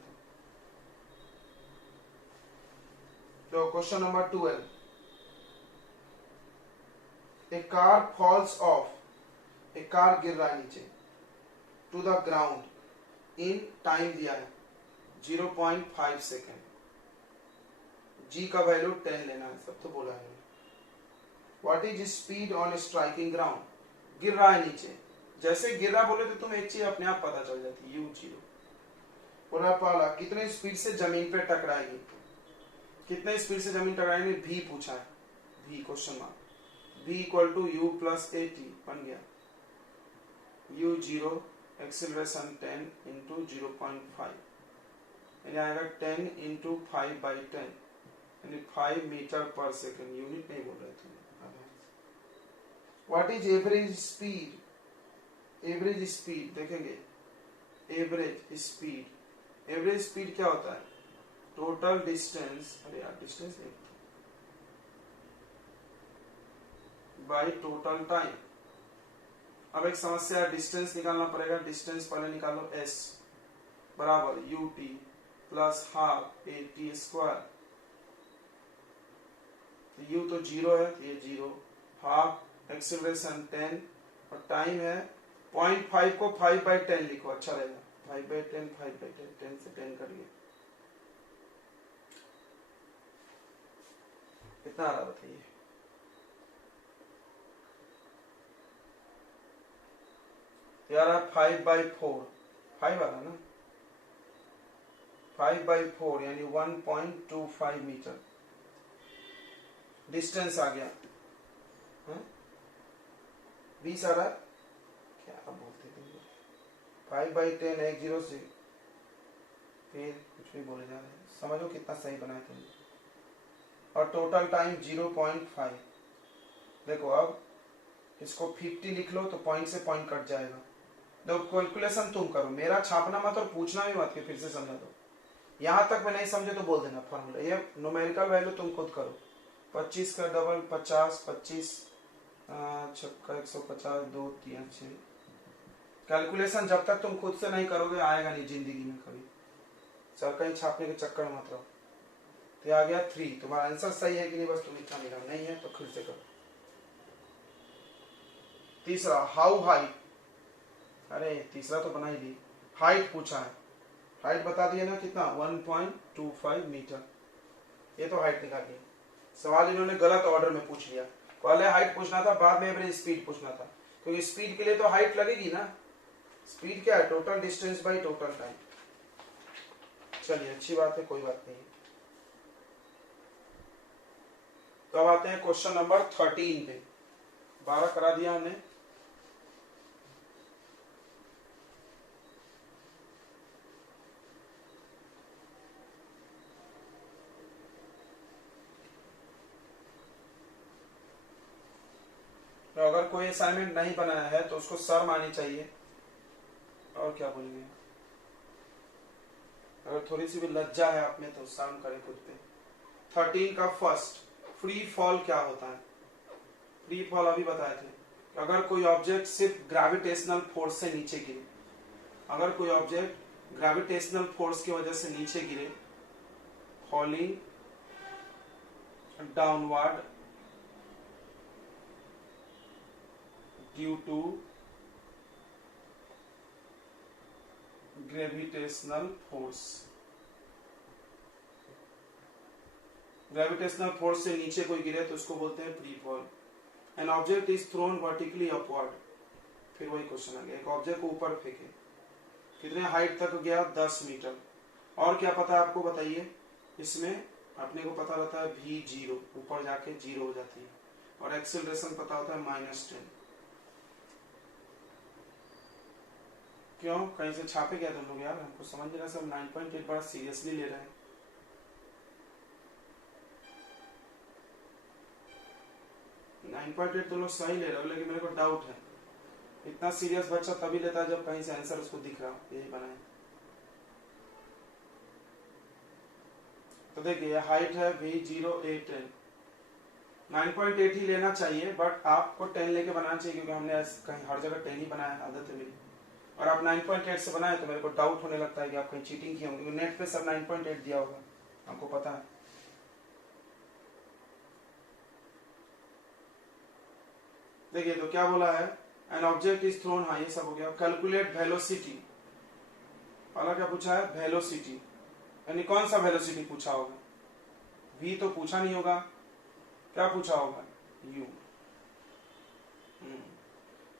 तो question number 12, a car falls off, एक कार गिर रहा है नीचे, to the ground in time दिया है 0.5 सेकेंड, जी का वैल्यू 10 लेना है, सब तो बोला है। What is speed on striking ground, गिर रहा है नीचे, जैसे गिर रहा बोले तो तुम एक चीज अपने आप पता चल जाती है, u0। बोला पहला कितने स्पीड से जमीन पे टकराएगी, कितने स्पीड से जमीन टकराएगी, भी पूछा है, भी question mark, v equal to U plus A T बन गया, u0 एक्सिलरेशन 10 इंटू 0.5 यानी आएगा 10 इंटू 5/10 यानी 5 मीटर पर सेकेंड, यूनिट नहीं बोल रहे थे। What is average speed, average speed देखेंगे, एवरेज स्पीड, एवरेज स्पीड क्या होता है, टोटल डिस्टेंस, अरे यार डिस्टेंस नहीं, बाई टोटल टाइम। अब एक समस्या है, डिस्टेंस निकालना पड़ेगा, डिस्टेंस पहले निकालो, s बराबर ut plus half A T square, u तो 0 है, ये 0, हाफ एक्सिलरेशन 10 और टाइम है 0.5 को 5/10 लिखो, अच्छा रहेगा, 5/10 5/10 10 से 10 करिए, कितना आ रहा बताइए? यार 5/4, 5 आ रहा ना, 5/4 यानी 1.25 मीटर डिस्टेंस आ गया, 20 आ रहा है, क्या बोलते थे, 5/10 10 से, फिर कुछ भी बोले जा रहे हैं, समझो कितना सही बनाया तुमने, और टोटल टाइम 0.5। देखो अब इसको 50 लिख लो तो पॉइंट से पॉइंट कट जाएगा, देखो कैलकुलेशन तुम करो, मेरा छापना मत और पूछना भी मत कि फिर से समझा दो, यहां तक मैं नहीं समझे तो बोल देना फॉर्मूला, ये न्यूमेरिकल वैल्यू तुम खुद करो, 25 का डबल 50, 25 छक्का 150 2 3 6, कैलकुलेशन जब तक तुम खुद से नहीं करोगे आएगा नहीं जिंदगी में कभी, सर कहीं छापने के चक्कर में मत रहो। तो आ गया 3, तुम्हारा आंसर सही है कि नहीं बस तुम इतना मिला, नहीं है तो फिर से करो। तीसरा हाउ हाइट, अरे तीसरा तो बना ही दी, हाइट पूछा है, हाइट बता दिए ना कितना, 1.25 मीटर, ये तो हाइट निकाली है, सवाल इन्होंने गलत ऑर्डर में पूछ लिया, पहले हाइट पूछना था बाद में एवरेज स्पीड पूछना था, क्योंकि स्पीड के लिए तो हाइट लगेगी ना, स्पीड क्या है, total distance by total time. चलिए अच्छी बात है, कोई बात नहीं। तो अब आते हैं क्वेश्चन नंबर 13 पे, 12 करा दिया हमने। तो अगर कोई असाइनमेंट नहीं बनाया है तो उसको शर्म आनी चाहिए, और क्या बोलेंगे, अगर थोड़ी सी भी लज्जा है आप में तो शर्म करें खुद पे। 13 का फर्स्ट, फ्री फॉल क्या होता है, फ्री फॉल अभी बताए थे, अगर कोई ऑब्जेक्ट सिर्फ ग्रेविटेशनल फोर्स से नीचे गिरे, अगर कोई ऑब्जेक्ट ग्रेविटेशनल फोर्स की वजह से नीचे गिरे, falling downward due to gravitational force, gravitational force से नीचे कोई गिरे तो उसको बोलते हैं free fall. An object is thrown vertically upward, फिर वही क्वेश्चन आ गया, एक ऑब्जेक्ट को ऊपर फेंके, कितने हाइट तक गया, 10 मीटर, और क्या पता है आपको बताइए, इसमें अपने को पता रहता है v0, ऊपर जाके 0 हो जाती है, और एक्सेलरेशन पता होता है -10। क्यों, कहीं से छापे क्या तुम लोग यार, हमको समझ रहे सब 9.8 बड़ा सीरियसली ले रहे हैं। तो लोग सही ले रहे हो, लेकिन मेरे को डाउट है, इतना सीरियस बच्चा तभी लेता है जब कहीं से आंसर उसको दिख रहा हो, यही बना है। तो देखिए हाइट है V0 A10, 9.8 ही लेना चाहिए, बट आपको 10 लेके बनाना चाहिए क्योंकि हमने कहीं हर जगह 10 ही बनाया है, आदत है मेरी। और आप 9.8 से बनाए तो मेरे को डाउट होने लगता है कि आप कहीं चीटिंग किए होंगे, नेट पे सब 9.8 दिया होगा, आपको पता है। देखिए तो क्या बोला है, एन ऑब्जेक्ट इज थ्रोन, हाँ ये सब हो गया। कैलकुलेट वेलोसिटी, पहला क्या पूछा है, वेलोसिटी, यानी कौन सा वेलोसिटी पूछा होगा, v तो पूछा नहीं होगा, क्या पूछा होगा, u।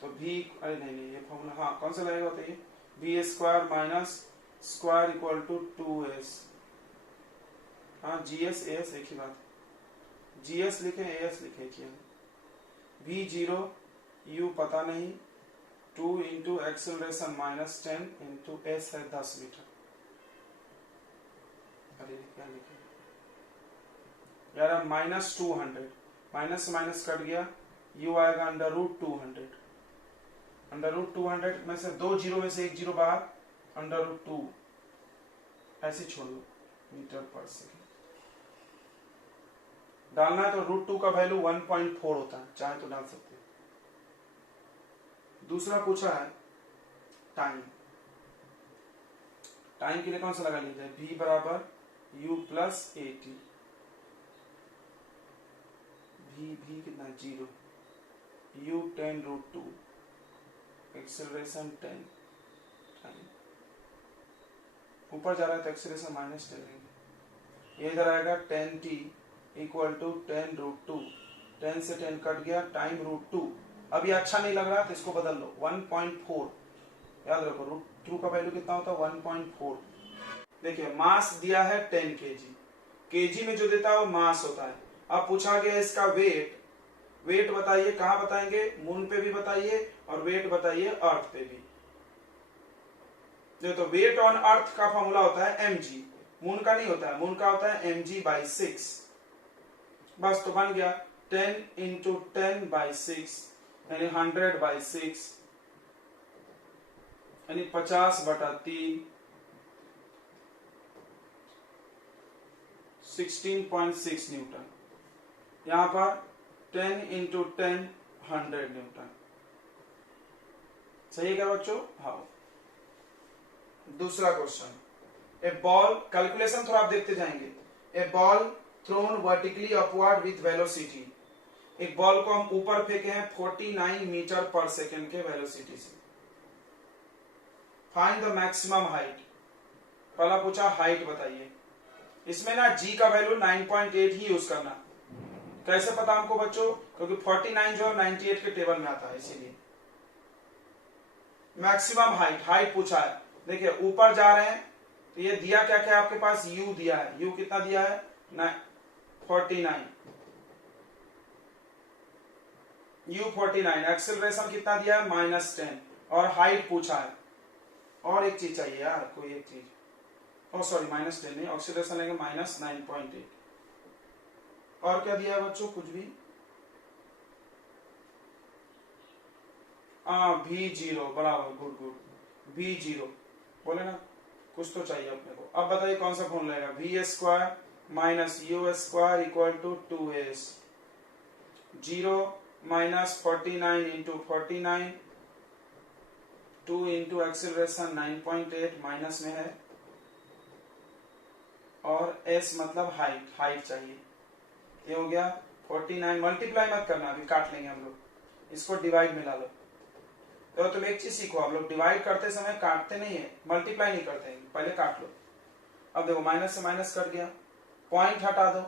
तो v, अरे नहीं ये फॉर्मूला, हाँ कौन सा लगेगा बताइए, v square minus square equal to 2s, हाँ gs as एक ही बात, gs लिखे as लिखे किया, v0 u पता नहीं, 2 into acceleration minus 10 into s है 10 मीटर। अरे क्या लिखे यार, माइनस 200, माइनस माइनस कट गया, u आएगा अंडर रूट 200, अंडर रूट 200 में से 2 जीरो में से 1 जीरो बाहर, अंडर रूट 2 ऐसे छोड़ दो मीटर पर सेकेंड। डालना है तो रूट 2 का वैल्यू 1.4 होता है, चाहे तो डाल सकते हैं। दूसरा पूछा है टाइम, टाइम के लिए कौन सा लगा लीजिए, v बराबर u प्लस AT, v कितना 0, u 10 रूट 2, एक्सेलरेशन 10, टाइम ऊपर जा रहा है तो एक्सेलरेशन माइनस 10 लेंगे, ये इधर आएगा 10t इक्वल टू 10 रूट 2, 10 से 10 कट गया, टाइम रूट 2। अब ये अच्छा नहीं लग रहा तो इसको बदल लो, 1.4, याद रखो रूट 2 का वैल्यू कितना होता है, 1.4। देखिए मास दिया है 10 kg, kg में जो देता है वो मास होता है। अब पूछा गया इसका वेट, वेट बताइए, कहां बताएंगे, मून पे भी बताइए और वेट बताइए अर्थ पे भी। तो वेट ऑन अर्थ का फॉर्मूला होता है mg, मून का नहीं होता है, मून का होता है mg/6, बस तो बन गया 10 इंटू 10/6 यानी 100/6 यानी 50/3, 16.6 न्यूटन। यहां पर 10 इंटू 10 100 न्यूटन, सही है क्या बच्चों। हाँ दूसरा क्वेश्चन, ए बॉल, कैलकुलेशन थोड़ा आप देखते जाएंगे, a ball thrown vertically upward with velocity, एक बॉल को हम ऊपर फेंके हैं 49 मीटर पर सेकेंड के वेलोसिटी से, फाइंड द मैक्सिमम हाइट। पहला पूछा हाइट बताइए, इसमें ना g का वैल्यू 9.8 ही यूज करना। कैसे पता हमको बच्चों, क्योंकि 49 जो है 98 के टेबल में आता है, इसीलिए। मैक्सिमम हाइट, हाइट पूछा है, देखिए ऊपर जा रहे हैं तो ये दिया क्या क्या आपके पास, u दिया है, u कितना दिया है 49, u 49, एक्सेलरेशन कितना दिया है -10 और हाइट पूछा है। और एक चीज चाहिए यार, कोई एक चीज, ओ सॉरी -10 नहीं, ऑक्सीडेशन लेंगे -9.8। और क्या दिया है बच्चों, कुछ भी, V0 बराबर, गुड गुड, V0 बोले ना, कुछ तो चाहिए अपने को। अब बताइए कौन सा फॉर्मूला लगेगा, v square minus u square equal to 2s, 0 minus 49 into 49, 2 into acceleration 9.8 minus में है, और s मतलब हाइट, हाइट चाहिए। ये हो गया 49, मल्टीप्लाई मत करना, अभी काट लेंगे हम लोग, इसको डिवाइड में ला लो। तो तुम एक चीज सीखो, आप लोग डिवाइड करते समय काटते नहीं है, मल्टीप्लाई नहीं करते हैं, पहले काट लो। अब देखो माइनस से माइनस कट गया, पॉइंट हटा दो,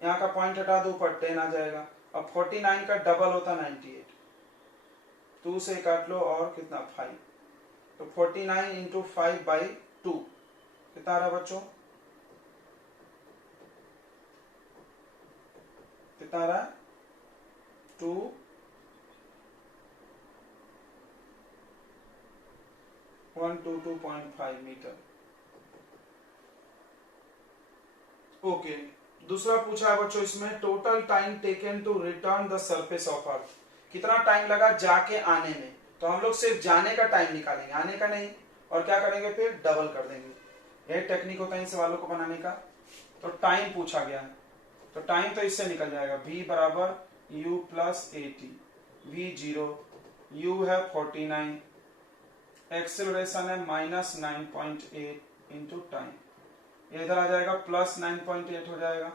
यहाँ का पॉइंट हटा दो, ऊपर 10 आ जाएगा। अब 49 का डबल होता 98, 2 से काट लो और कितना 5, तो 49 इंटू 5/2 कितना आ रहा बच्चों, कितना आ रहा है 122.5 मीटर। ओके, दूसरा पूछा है बच्चों इसमें, total time taken to return the surface of earth, कितना टाइम लगा जाके आने में। तो हम लोग सिर्फ जाने का टाइम निकालेंगे, आने का नहीं, और क्या करेंगे फिर डबल कर देंगे। यही टेक्निक होता है इन सवालों को बनाने का। तो टाइम पूछा गया है, तो टाइम तो इससे निकल जाएगा, v बराबर u plus A T, v 0, u है 49, एक्सेलरेशन है -9.8 इंटू टाइम, इधर आ जाएगा प्लस 9.8 हो जाएगा,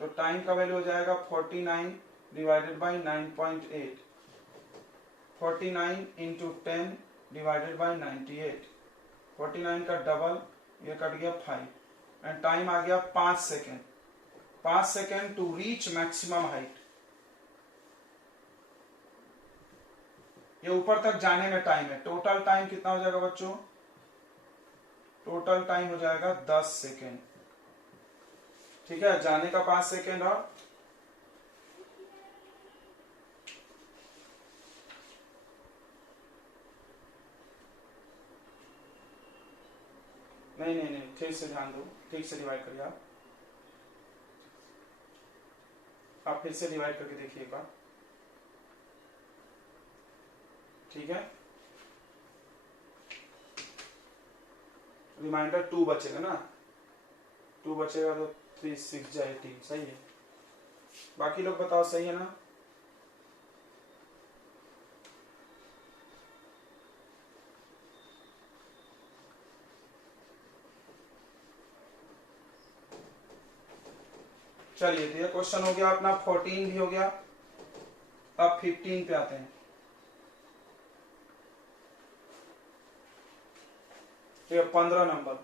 तो टाइम का वैल्यू हो जाएगा 49 divided by 9.8, 49 into 10 divided by 98, 49 का डबल, ये कट गया 5, एंड टाइम आ गया 5 second, 5 second to reach maximum height. ये ऊपर तक जाने में टाइम है, टोटल टाइम कितना हो जाएगा बच्चों, टोटल टाइम हो जाएगा 10 सेकेंड, ठीक है, जाने का 5 सेकेंड और नहीं, ठीक से ध्यान दो, ठीक से डिवाइड करिए आप फिर से डिवाइड करके देखिए एक बार, ठीक है, रिमाइंडर 2 बचेगा ना, 2 बचेगा तो 3 6 जा 18, सही है, बाकी लोग बताओ सही है ना। चलिए, तो ये क्वेश्चन हो गया अपना, 14 भी हो गया, अब 15 पे आते हैं। ये 15 नंबर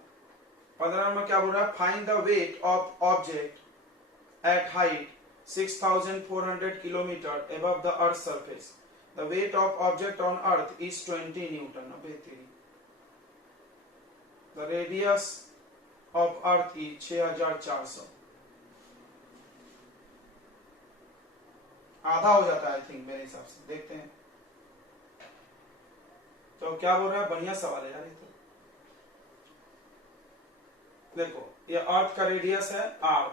क्या बोल रहा है, find the weight of object at height 6400 kilometre above the earth surface, the weight of object on earth is 20 Newton, the radius of earth is 6400, आधा हो जाता है आई थिंक मेरे हिसाब से, देखते हैं। तो क्या बोल रहा है, बढ़िया सवाल है यार ये तो। देखो ये अर्थ का रेडियस है r,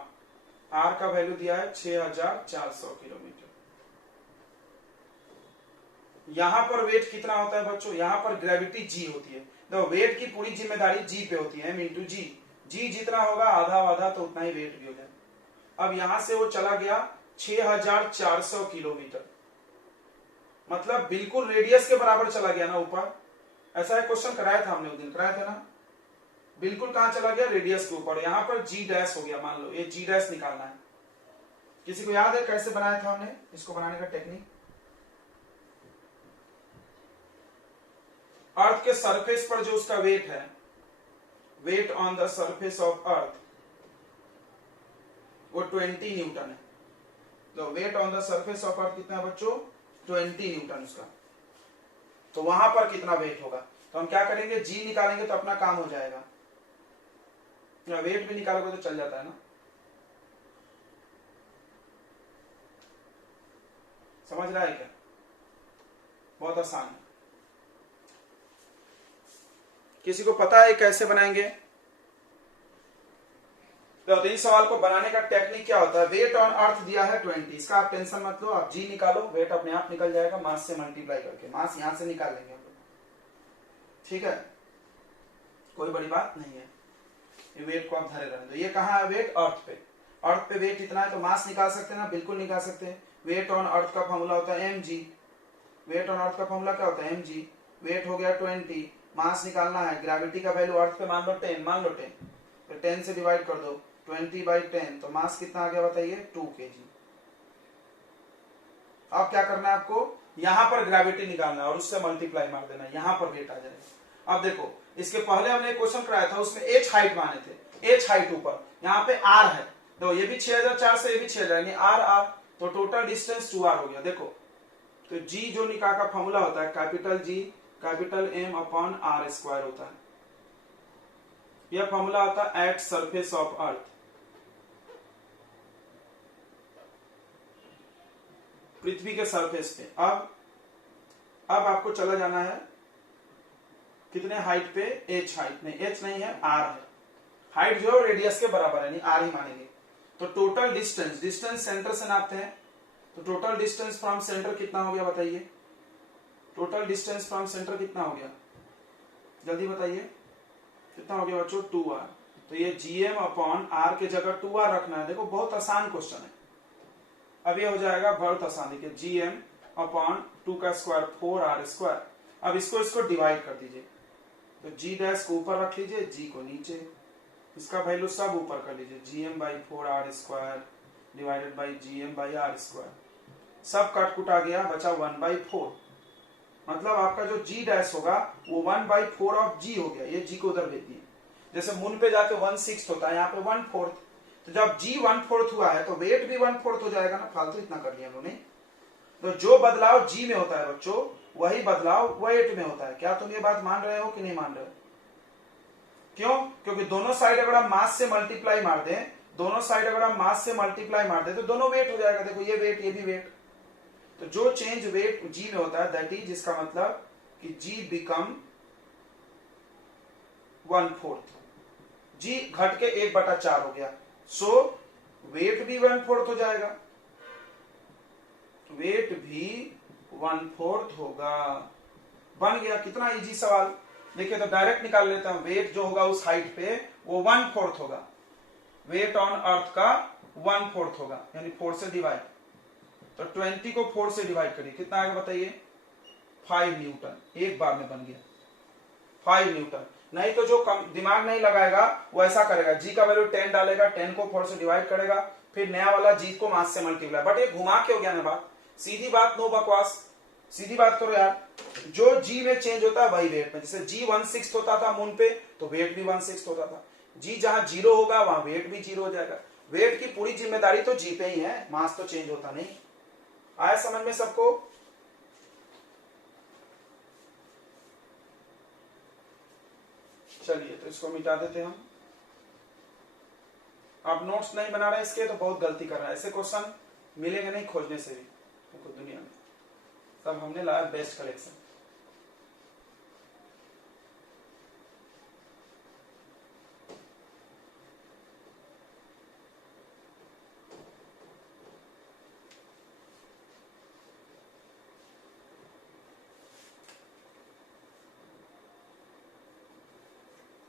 r का वैल्यू दिया है 6400 किलोमीटर। यहां पर वेट कितना होता है बच्चों, यहां पर ग्रेविटी g होती है, तो वेट की पूरी जिम्मेदारी g पे होती है, m इंटू जी, जी जितना होगा आधा आधा तो उतना ही वेट भी हो जाएगा। अब यहां से वो चला गया 6400 किलोमीटर, मतलब बिल्कुल रेडियस के बराबर चला गया ना ऊपर, ऐसा एक क्वेश्चन कराया था हमने उस दिन, कराया था ना, बिल्कुल कहां चला गया, रेडियस के ऊपर, यहां पर जी डैश हो गया, मान लो ये जी डैश निकालना है। किसी को याद है कैसे बनाया था हमने इसको बनाने का टेक्निक, अर्थ के सरफेस पर जो उसका वेट है, weight on the surface of earth, वो 20 न्यूटन है, तो weight on the surface of earth कितना है बच्चों, 20 न्यूटन उसका, तो वहां पर कितना वेट होगा, तो हम क्या करेंगे, जी निकालेंगे तो अपना काम हो जाएगा, या वेट भी निकालोगे तो चल जाता है ना, समझ रहा है क्या, बहुत आसान है। किसी को पता है कैसे बनाएंगे, तो इस सवाल को बनाने का टेक्निक क्या होता है, वेट ऑन अर्थ दिया है 20, इसका आप टेंशन मत लो, आप जी निकालो, वेट अपने आप निकल जाएगा, मास से मल्टीप्लाई करके, मास यहां से निकाल लेंगे हम लोग, ठीक है, कोई बड़ी बात नहीं है, ये वेट को आप धरे रहने दो। ये कहाँ है वेट, अर्थ पे, अर्थ पे वेट इतना है तो मास निकाल सकते हैं ना, बिल्कुल निकाल सकते हैं। वेट ऑन अर्थ का फॉर्मूला होता है mg, वेट ऑन अर्थ का फॉर्मूला क्या होता है mg, वेट हो गया 20, मास निकालना है, ग्रेविटी का वैल्यू अर्थ पे मान लो 10, मान लो 10, तो 10 से डिवाइड कर दो, 20/10, तो मास कितना आ गया बताइए, 2 kg। अब क्या करना है आपको, यहां पर ग्रेविटी निकालना है और उससे मल्टीप्लाई मार देना, यहां पर वेट आ जाएगा। अब देखो इसके पहले हमने एक क्वेश्चन कराया था, उसमें h हाइट माने थे, h हाइट ऊपर, यहाँ पे r है, तो ये भी 6400, ये भी 6000, यानी r, तो टोटल डिस्टेंस 2r हो गया। देखो तो g जो निकाल का फॉर्मूला होता है, capital G capital M upon r square होता है, यह फॉर्मूला होता है एट सरफेस ऑफ अर्थ, पृथ्वी के सरफेस पे। अब आपको चला जाना है कितने हाइट पे, h हाइट में, h नहीं है r है, हाइट जो है रेडियस के बराबर है, यानी r ही मानेंगे। तो टोटल डिस्टेंस, डिस्टेंस सेंटर से नापते हैं, तो टोटल डिस्टेंस फ्रॉम सेंटर कितना हो गया बताइए, टोटल डिस्टेंस फ्रॉम सेंटर कितना हो गया, जल्दी बताइए, कितना हो गया बच्चों 2r। तो ये gm अपॉन r के जगह 2r रखना है। देखो बहुत आसान क्वेश्चन है। अब ये हो जाएगा बहुत आसान, देखिए gm अपॉन 2 का स्क्वायर 4r स्क्वायर। अब इसको डिवाइड कर दीजिए, तो g डैश को ऊपर रख लीजिए, g को नीचे, इसका वैल्यू सब ऊपर कर लीजिए, gm by 4r square divided by gm by r square. सब कट कुटा गया, बचा 1/4। मतलब आपका जो g डैश होगा वो 1/4 ऑफ g हो गया। ये g को उधर भेज दिए, जैसे मून पे जाके 1/6 होता है, यहाँ पे 1/4। तो जब g 1/4 हुआ है तो वेट भी 1/4 हो जाएगा ना। फालतू इतना कर लिया उन्होंने। तो जो बदलाव g में होता है बच्चों, वही बदलाव वेट में होता है। क्या तुम ये बात मान रहे हो कि नहीं मान रहे हो? क्यों? क्योंकि दोनों साइड अगर हम मास से मल्टीप्लाई मार दें, दोनों साइड अगर हम मास से मल्टीप्लाई मार दें तो दोनों वेट हो जाएगा। देखो ये वेट, ये भी वेट। तो जो चेंज वेट g में होता है दैट इज, जिसका मतलब कि g बिकम 1/4। g घट के 1/4 हो गया, सो वेट भी 1/4 हो जाएगा। वेट भी 1/4 होगा। बन गया। कितना इजी सवाल। देखिए तो डायरेक्ट निकाल लेता हूं। वेट जो होगा उस हाइट पे वो 1/4 होगा। वेट ऑन अर्थ का 1/4 होगा, यानी 4 से डिवाइड। तो 20 को 4 से डिवाइड करिए, कितना आएगा बताइए? 5 न्यूटन। एक बार में बन गया 5 न्यूटन। नहीं तो जो कम दिमाग नहीं लगाएगा वो ऐसा करेगा, जी का वैल्यू 10 डालेगा, 10 को 4 से डिवाइड करेगा, फिर नया वाला जी को मास से मल्टीप्लाई। बट ये घुमा के हो गया ना बात। सीधी बात, नो बकवास, सीधी बात करो यार। जो जी में चेंज होता है वही वेट में। जैसे जी 1/6 होता था मून पे, तो वेट भी 1/6 होता था। जी जहां 0 होगा वहां वेट भी 0 हो जाएगा। वेट की पूरी जिम्मेदारी तो जी पे ही है, मास तो चेंज होता नहीं। आया समझ में सबको? चलिए तो इसको मिटा देते हैं हम। आप नोट्स नहीं बना रहे इसके तो बहुत गलती कर रहे हैं। ऐसे क्वेश्चन मिलेंगे नहीं खोजने से भी दुनिया में। सब हमने लाया बेस्ट कलेक्शन।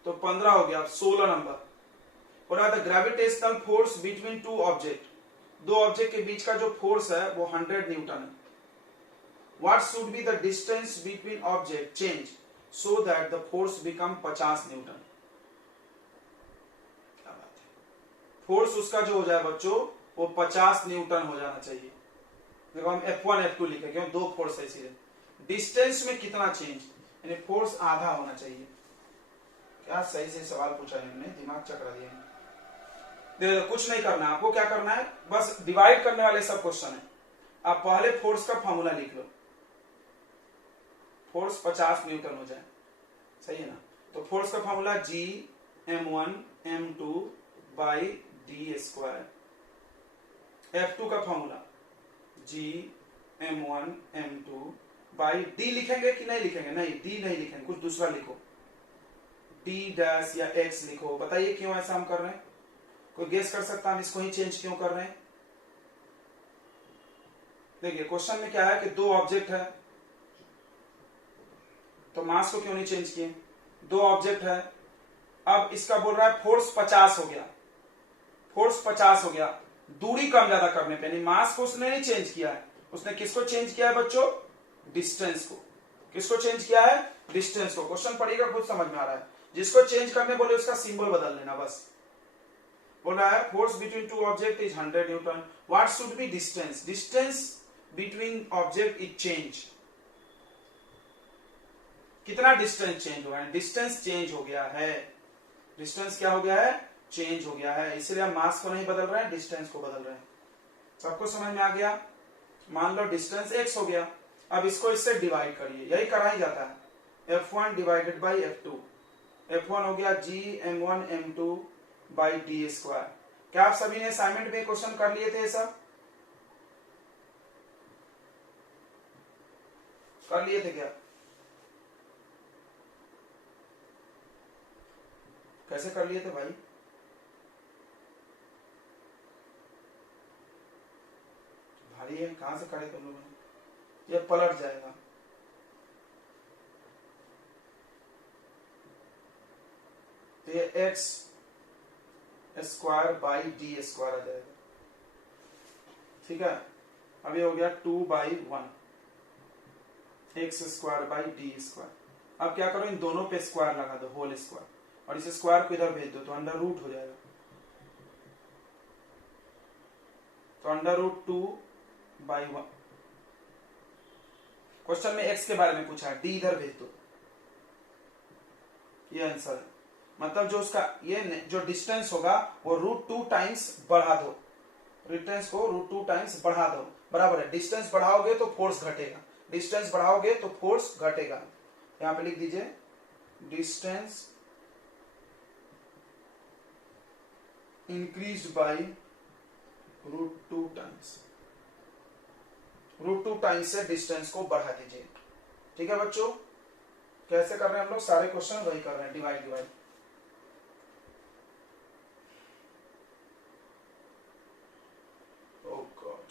तो 15 हो गया। 16 नंबर और the gravitational force between two object. दो ऑब्जेक्ट के बीच का जो फोर्स है वो 100 न्यूटन है। What should be the distance between object change so that the force become 50 Newton. क्या बात है। फोर्स उसका जो हो जाए बच्चों वो 50 न्यूटन हो जाना चाहिए। देखो हम F1 F2 लिखे, क्यों? दो फोर्स है इसीलिए। डिस्टेंस में कितना चेंज, यानी फोर्स आधा होना चाहिए। क्या सही से सवाल पूछा है हमने, दिमाग चकरा दिया है। देखो कुछ नहीं करना, आपको क्या करना है, बस डिवाइड करने वाले सब क्वेश्चन है। आप पहले फोर्स का फॉर्मूला लिख लो, फोर्स 50 न्यूटन हो जाए, सही है ना? तो फोर्स का formula G m1 m2 by D square. F2 का formula G m1 m2 by D. लिखेंगे कि नहीं लिखेंगे? नहीं, डी नहीं लिखेंगे, कुछ दूसरा लिखो, डी डैश या एक्स लिखो। बताइए क्यों ऐसा हम कर रहे हैं? कोई गेस कर सकता हम इसको ही चेंज क्यों कर रहे हैं? देखिए क्वेश्चन में क्या है कि दो ऑब्जेक्ट है, तो मास को क्यों नहीं चेंज किए? दो ऑब्जेक्ट है। अब इसका बोल रहा है फोर्स 50 हो गया, फोर्स 50 हो गया दूरी कम ज्यादा करने पे, यानी मास को उसने नहीं चेंज किया है। उसने किसको चेंज किया है बच्चों? डिस्टेंस को। किसको चेंज किया है? डिस्टेंस को। क्वेश्चन पढ़िएगा, खुद समझ में आ रहा है। जिसको चेंज करने बोले उसका सिंबल बदल लेना बस। बोल रहा है force between two object is 100 Newton. What should be distance? Distance between object is change. कितना डिस्टेंस चेंज हुआ है? डिस्टेंस चेंज हो गया है। डिस्टेंस क्या हो गया है? चेंज हो गया है। इसलिए हम मास को नहीं बदल रहे हैं, डिस्टेंस को बदल रहे हैं। सबको समझ में आ गया? मान लो डिस्टेंस x हो गया। अब इसको इससे डिवाइड करिए, यही करा ही जाता है। F1 divided by F2। F1 हो गया G m1 m2 by D square. क्या आप सभी ने असाइनमेंट में क्वेश्चन कर लिए थे? ये सब कर लिए थे क्या? कैसे कर लिए थे भाई? भारी है, कहां से करे तुम लोगों ने? ये पलट जाएगा। ये X square by D square आ जाएगा। ठीक है, अभी हो गया 2/1 X square by D square. अब क्या करो, इन दोनों पे स्क्वायर लगा दो, होल स्क्वायर, और इस स्क्वायर को इधर भेज दो तो अंडर रूट हो जाएगा। तो अंडर रूट 2/1। क्वेश्चन में एक्स के बारे में पूछा है, डी इधर भेज दो, ये आंसर है। मतलब जो उसका ये जो डिस्टेंस होगा वो √2 टाइम्स बढ़ा दो, डिस्टेंस को √2 टाइम्स बढ़ा दो, बराबर है। डिस्टेंस बढ़ाओगे तो फोर्स घटेगा, डिस्टेंस बढ़ाओगे तो फोर्स घटेगा। यहां पे लिख दीजिए distance increased by √2 times, √2 times से डिस्टेंस को बढ़ा दीजिए। ठीक है बच्चों, कैसे कर रहे हैं हम लोग, सारे क्वेश्चन वही कर रहे हैं, डिवाइड।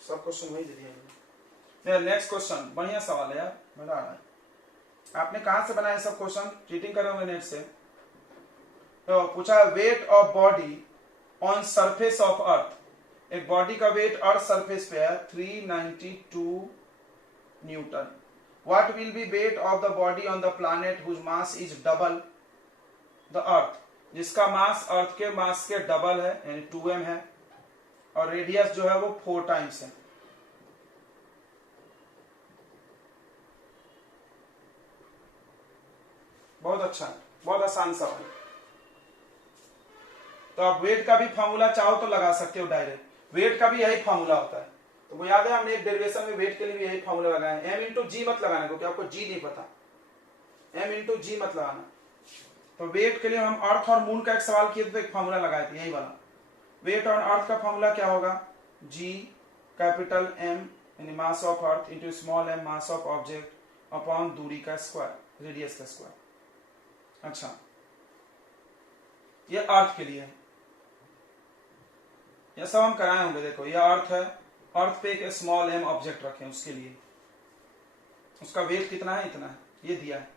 सब क्वेश्चन वही दे दिया। नेक्स्ट क्वेश्चन, बढ़िया सवाल है यार, मजा आ रहा है। आपने कहां से बनाया सब क्वेश्चन, चीटिंग कर रहे होंगे नेट से। तो पूछा weight of body on surface of earth. एक बॉडी का वेट अर्थ सरफेस पे है 392 newton. What will be weight of the body on the planet whose mass is double the earth. जिसका मास अर्थ के मास के डबल है, यानी 2m है, और रेडियस जो है वो 4 टाइम्स है। बहुत अच्छा, बहुत आसान सवाल। तो आप वेट का भी फॉर्मूला चाहो तो लगा सकते हो डायरेक्ट, वेट का भी यही फॉर्मूला होता है। तो वो याद है हमने एक डेरिवेशन में वेट के लिए भी यही फॉर्मूला लगाया है। m इंटू जी मत लगाना, क्योंकि आपको जी नहीं पता, m इंटू जी मत लगाना। तो वेट के लिए हम अर्थ और मून का एक सवाल किए तो एक फॉर्मूला लगाए थे, यही वाला। वेट ऑन अर्थ का फॉर्मूला क्या होगा, जी कैपिटल M यानी मास of earth into small m mass of object upon दूरी का स्क्वायर, रेडियस का स्क्वायर। अच्छा, ये अर्थ के लिए है, ये सब हम कराए होंगे। देखो ये अर्थ है, अर्थ पे एक स्मॉल m ऑब्जेक्ट रखें, उसके लिए उसका वेट कितना है, इतना है, ये दिया है।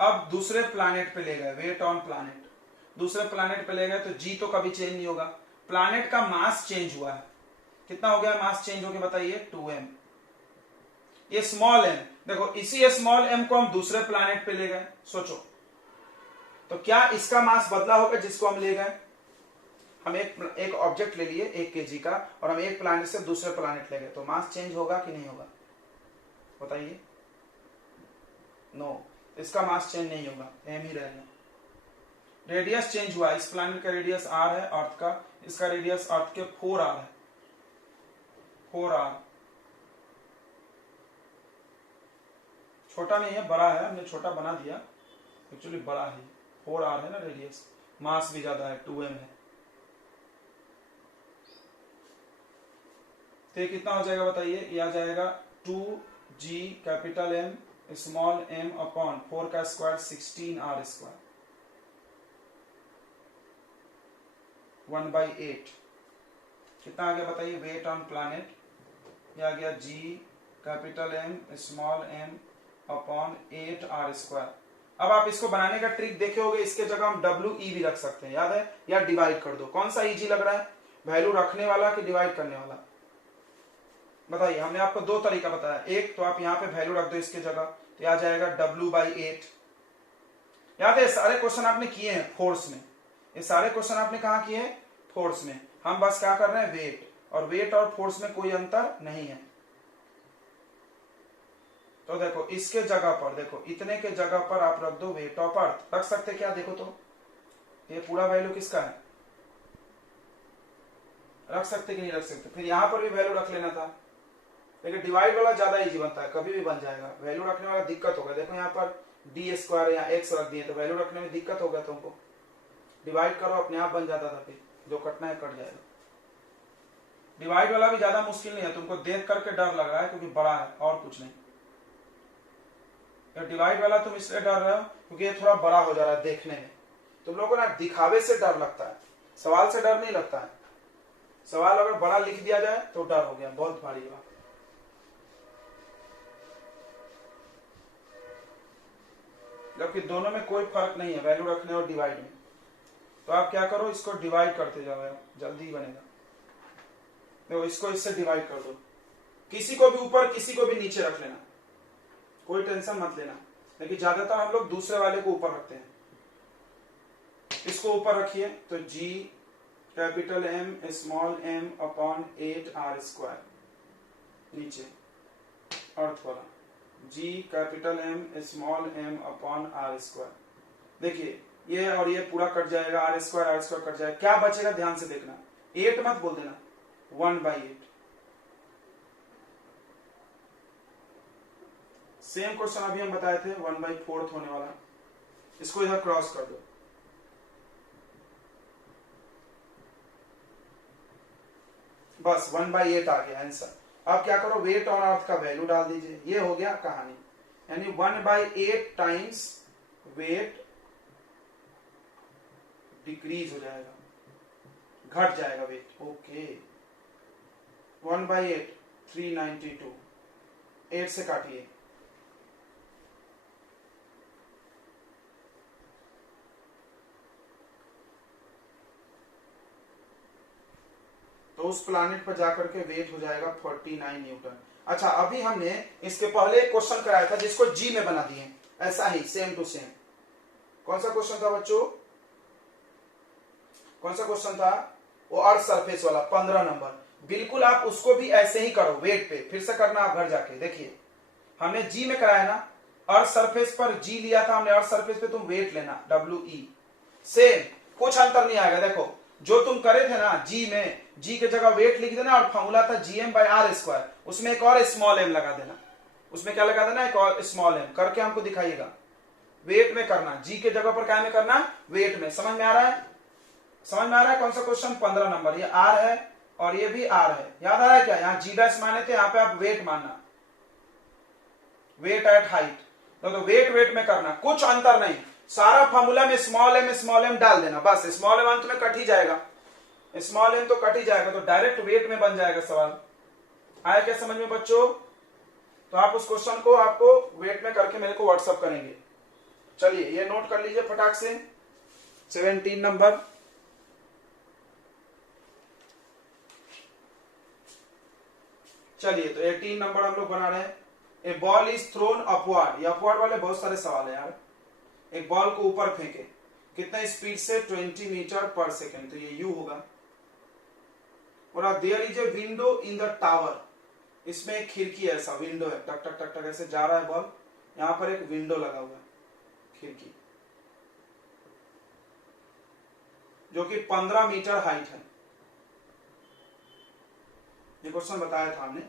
अब दूसरे प्लैनेट पे ले गए, वेट ऑन प्लैनेट, दूसरे प्लैनेट पे ले गए, तो जी तो कभी चेंज नहीं होगा। प्लैनेट का मास चेंज हुआ है, कितना हो गया मास चेंज हो गया बताइए, 2m। ये स्मॉल m, देखो इसी स्मॉल m को हम दूसरे प्लैनेट पे ले गए, सोचो तो क्या इसका मास बदला होगा जिसको हम ले गए। हम एक ऑब्जेक्ट ले लिए 1 kg का, और हम एक प्लैनेट से दूसरे प्लैनेट ले गए, तो मास चेंज होगा कि नहीं होगा बताइए। नो, इसका मास चेंज नहीं होगा, m ही रहेगा। रेडियस चेंज हुआ, इस प्लैनेट का रेडियस r है, अर्थ का, इसका रेडियस अर्थ के 4r है, 4r। छोटा नहीं है, बड़ा है, हमने छोटा बना दिया, एक्चुअली बड़ा है, 4r है ना रेडियस, मास भी ज्यादा है, 2m है। तो ये कितना हो जाएगा बताइए, ये आ जाएगा 2g capital M small m upon 4 का स्क्वायर 16r स्क्वायर 1/8। कितना आ गया बताइए, वेट ऑन प्लैनेट, ये आ गया g capital M small m upon 8r square. अब आप इसको बनाने का ट्रिक देखे होगे, इसके जगह हम WE भी रख सकते हैं, याद है, या डिवाइड कर दो। कौन सा इजी लग रहा है, वैल्यू रखने वाला कि डिवाइड करने वाला बताइए। हमने आपको 2 तरीका बताया, एक तो आप यहाँ पे वैल्यू रख दो इसके जगह, तो आ जाएगा W/8। याद है सारे क्वेश्चन आपने किए हैं फोर्स में, ये सारे क्वेश्चन आपने कहा किए हैं, फोर्स में। हम बस क्या कर रहे हैं, वेट, और वेट और फोर्स में कोई अंतर नहीं है। तो देखो इसके जगह पर, देखो इतने के जगह पर आप रख दो वेट ऑफ अर्थ, रख सकते क्या, देखो तो ये पूरा वैल्यू किसका है, रख सकते कि नहीं रख सकते। फिर यहां पर भी वैल्यू रख लेना था, लेकिन डिवाइड वाला ज्यादा इजी बनता है, कभी भी बन जाएगा। वैल्यू रखने वाला दिक्कत होगा, देखो यहाँ पर डी स्क्वायर या एक्स रख दिए, तो वैल्यू रखने में दिक्कत होगा तुमको। डिवाइड करो, अपने आप बन जाता था, फिर जो कटना है कट जाएगा। डिवाइड वाला भी ज्यादा मुश्किल नहीं है, तुमको देख करके डर लग रहा है क्योंकि बड़ा है, और कुछ नहीं। डिवाइड वाला तुम इसलिए डर रहे हो क्योंकि ये थोड़ा बड़ा हो जा रहा है देखने में। तुम लोगों को ना दिखावे से डर लगता है, सवाल से डर नहीं लगता है। सवाल अगर बड़ा लिख दिया जाए तो डर हो गया, बहुत भारी हुआ। जबकि दोनों में कोई फर्क नहीं है, वैल्यू रखने और डिवाइड में। तो आप क्या करो, इसको डिवाइड करते जाओ यार, जल्दी बनेगा। देखो इसको इससे डिवाइड कर दो, किसी को भी ऊपर किसी को भी नीचे रख लेना, कोई टेंशन मत लेना, लेकिन ज्यादातर हम लोग दूसरे वाले को ऊपर रखते हैं। इसको ऊपर रखिए तो G capital M small m upon 8r², नीचे अर्थ वाला G capital M small m upon r²। देखिए ये और ये पूरा कट जाएगा, r² कट जाएगा, क्या बचेगा ध्यान से देखना, 8 मत बोल देना, 1/8। सेम क्वेश्चन अभी हम बताए थे 1/4 होने वाला, इसको इधर क्रॉस कर दो, बस 1/8 आ गया आंसर। अब क्या करो, वेट और अर्थ का वैल्यू डाल दीजिए, ये हो गया कहानी। यानी 1/8 टाइम्स वेट डिक्रीज हो जाएगा, घट जाएगा वेट। ओके 1/8 392, 8 से काटिए, तो उस प्लैनेट पर जाकर के वेट हो जाएगा 49 न्यूटन। अच्छा अभी हमने इसके पहले एक क्वेश्चन कराया था जिसको जी में बना दिए, ऐसा ही सेम टू सेम। कौन सा क्वेश्चन था बच्चों, कौन सा क्वेश्चन था, वो अर्थ सरफेस वाला 15 नंबर। बिल्कुल आप उसको भी ऐसे ही करो, वेट पे फिर से करना आप घर जाके। देखिए हमने जी में कराया ना, अर्थ सरफेस पर जी लिया था हमने, अर्थ सरफेस पे तुम वेट लेना WE, सेम कुछ अंतर नहीं आएगा। देखो जो तुम करे थे ना जी में, जी के जगह वेट लिख देना और फॉर्मूला था GM/r², उसमें एक और स्मॉल m लगा देना, उसमें क्या लगा देना, एक और स्मॉल m करके हमको दिखाइएगा। वेट में करना, जी के जगह पर क्या में करना, वेट में। समझ में आ रहा है, समझ में आ रहा है। कौन सा क्वेश्चन 15 नंबर, ये r है और ये भी r है, याद आ रहा है क्या, यहाँ G' माने थे, यहाँ पे आप वेट मानना, वेट एट हाइट। तो वेट में करना, कुछ अंतर नहीं, सारा फॉर्मूला में स्मॉल m डाल देना, बस स्मॉल m अंत में कट ही जाएगा, स्मॉल m तो कट ही जाएगा, तो डायरेक्ट वेट में बन जाएगा सवाल। आया क्या समझ में बच्चों। तो आप उस क्वेश्चन को आपको वेट में करके मेरे को व्हाट्सअप करेंगे। चलिए ये नोट कर लीजिए फटाक से, 17 नंबर। चलिए तो 18 नंबर हम लोग बना रहे हैं। ए बॉल इज थ्रोन अपवर्ड, ये अपवर्ड वाले बहुत सारे सवाल है यार। एक बॉल को ऊपर फेंके, कितना स्पीड से, 20 मीटर पर सेकेंड, तो ये U होगा। और there is a window in the tower, इसमें एक खिड़की है, ऐसा विंडो है, टक टक टक टक ऐसे जा रहा है बॉल, यहां पर एक विंडो लगा हुआ है, खिड़की, जो कि 15 मीटर हाइट है। ये क्वेश्चन बताया था हमने।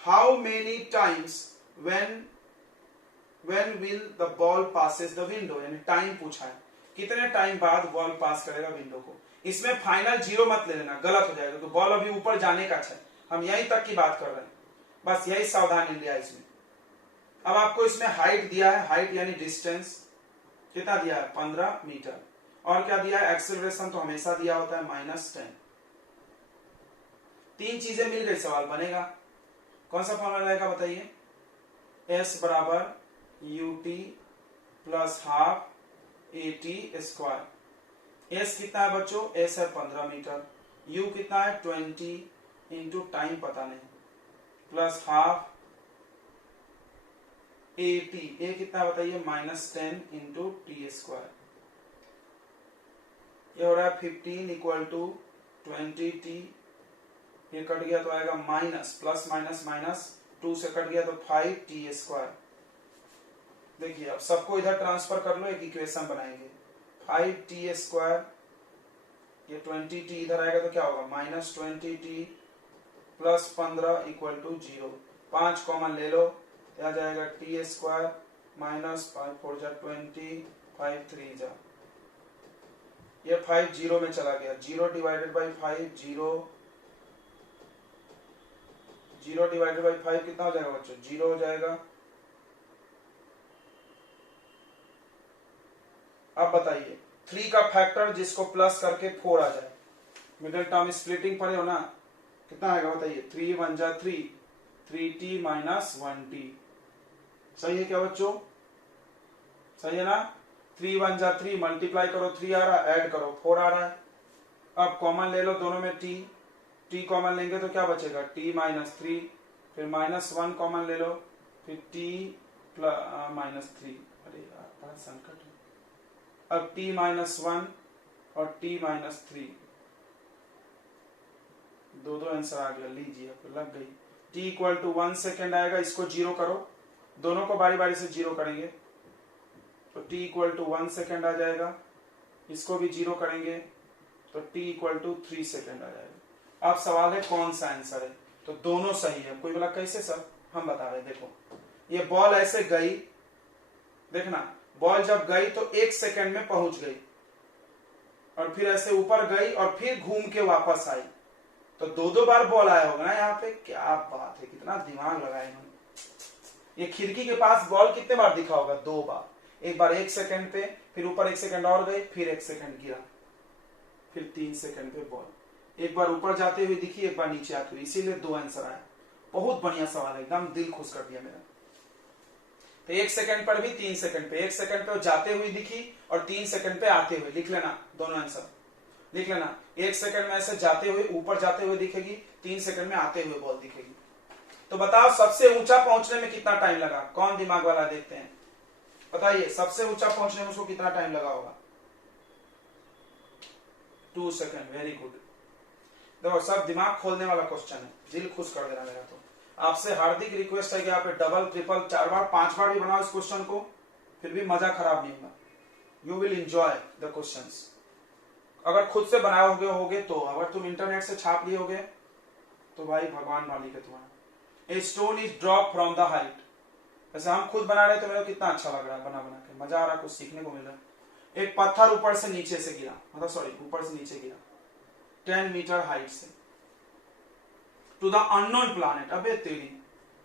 How many times when will the ball passes the window, यानी टाइम पूछा है, कितने टाइम बाद बॉल पास करेगा विंडो को। इसमें फाइनल 0 मत ले लेना, गलत हो जाएगा, तो बॉल अभी ऊपर जाने का है, हम यहीं तक की बात कर रहे हैं, बस यही सावधानी लिया इसमें। अब आपको इसमें हाइट दिया है, हाइट यानी डिस्टेंस कितना दिया है, 15 मीटर, और क्या दिया है, एक्सेलरेशन तो हमेशा दिया होता है -10। 3 चीजें मिल गई, सवाल बनेगा। कौन सा फॉर्मूला रहेगा बताइए, S बराबर UT plus half AT²। S कितना है बच्चों, S है 15 मीटर, U कितना है 20 इंटू टाइम पता नहीं, प्लस हाफ AT, A कितना बताइए, -10 इंटू T²। ये हो रहा है 15 इक्वल टू 20T, ये कट गया तो आएगा माइनस, प्लस माइनस माइनस 2 से कट गया तो 5T²। देखिए अब सबको इधर ट्रांसफर कर लो, एक इक्वेशन बनाएंगे, 5T², ये 20T इधर आएगा तो क्या होगा, -20T plus 15 equal to 0। 5 common ले लो, आ जाएगा T² माइनस 5 4 जा 20, 5 3 जा, ये 5 0 में चला गया, 0 डिवाइडेड बाई 5 0, 0 डिवाइडेड बाई 5 कितना हो जाएगा बच्चों, 0 हो जाएगा। अब बताइए 3 का फैक्टर जिसको प्लस करके 4 आ जाए, मिडिल टर्म स्प्लिटिंग पढ़े हो ना, कितना आएगा बताइए, 3 1 जा 3, 3T माइनस 1T। सही है क्या बच्चों, सही है ना। 3 1 जा 3, मल्टीप्लाई करो 3 आ रहा, ऐड करो 4 आ रहा है। अब कॉमन ले लो दोनों में t कॉमन लेंगे तो क्या बचेगा t माइनस 3, फिर माइनस 1 कॉमन ले लो, फिर t माइनस 3। अरे यार बड़ा संकट है। अब t माइनस 1 और t माइनस 3, दो आंसर आ गया, लीजिए अब लग गई। t इक्वल टू 1 सेकेंड आएगा, इसको जीरो करो, दोनों को बारी बारी से जीरो करेंगे तो t इक्वल टू 1 सेकेंड आ जाएगा, इसको भी जीरो करेंगे तो t इक्वल टू 3 सेकेंड आ जाएगा। अब सवाल है कौन सा आंसर है, तो दोनों सही है। कोई बोला कैसे सर, हम बता रहे, देखो ये बॉल ऐसे गई, देखना बॉल जब गई तो 1 सेकेंड में पहुंच गई, और फिर ऐसे ऊपर गई और फिर घूम के वापस आई, तो दो बार बॉल आया होगा ना यहाँ पे। क्या बात है, कितना दिमाग लगाए इन्होंने। ये खिड़की के पास बॉल कितने बार दिखा होगा, 2 बार, एक बार 1 सेकंड पे, फिर ऊपर 1 सेकंड और गई, फिर 1 सेकंड गिरा, फिर 3 सेकंड पे बॉल, एक बार ऊपर जाते हुए दिखी, एक बार नीचे आती हुई, इसीलिए 2 आंसर आए। बहुत बढ़िया सवाल है, एकदम दिल खुश कर दिया मेरा। तो 1 सेकंड पर भी 3 सेकंड पे, 1 सेकंड पे जाते हुए दिखी और 3 सेकंड पे आते हुए, लिख लेना दोनों आंसर, लिख लेना। 1 सेकंड में ऐसे जाते हुए ऊपर जाते हुए दिखेगी, 3 सेकंड में आते हुए बॉल दिखेगी। तो बताओ सबसे ऊंचा पहुंचने में कितना टाइम लगा, कौन दिमाग वाला देखते हैं, बताइए सबसे ऊंचा पहुंचने में उसको कितना टाइम लगा होगा। 2 सेकंड, वेरी गुड। देखो सब दिमाग खोलने वाला क्वेश्चन है, दिल खुश कर देना मेरा। तो आपसे हार्दिक रिक्वेस्ट है कि आप डबल ट्रिपल 4 बार 5 बार भी बनाओ इस क्वेश्चन को, फिर भी मजा खराब नहीं होगा, you will enjoy the questions. अगर खुद से बनाओगे होगे तो, अगर तुम इंटरनेट से छाप लिए होगे तो भाई भगवान मालिक है तुम्हारा। A stone is drop from the height, वैसे हम खुद बना रहे तो मेरे को कितना अच्छा लग रहा है, बना बना के मजा आ रहा है, कुछ सीखने को मिल रहा है। एक पत्थर ऊपर से नीचे से गिरा, मतलब सॉरी ऊपर से नीचे गिरा 10 मीटर हाइट से टू द अननोन प्लैनेट। अबे तेरी,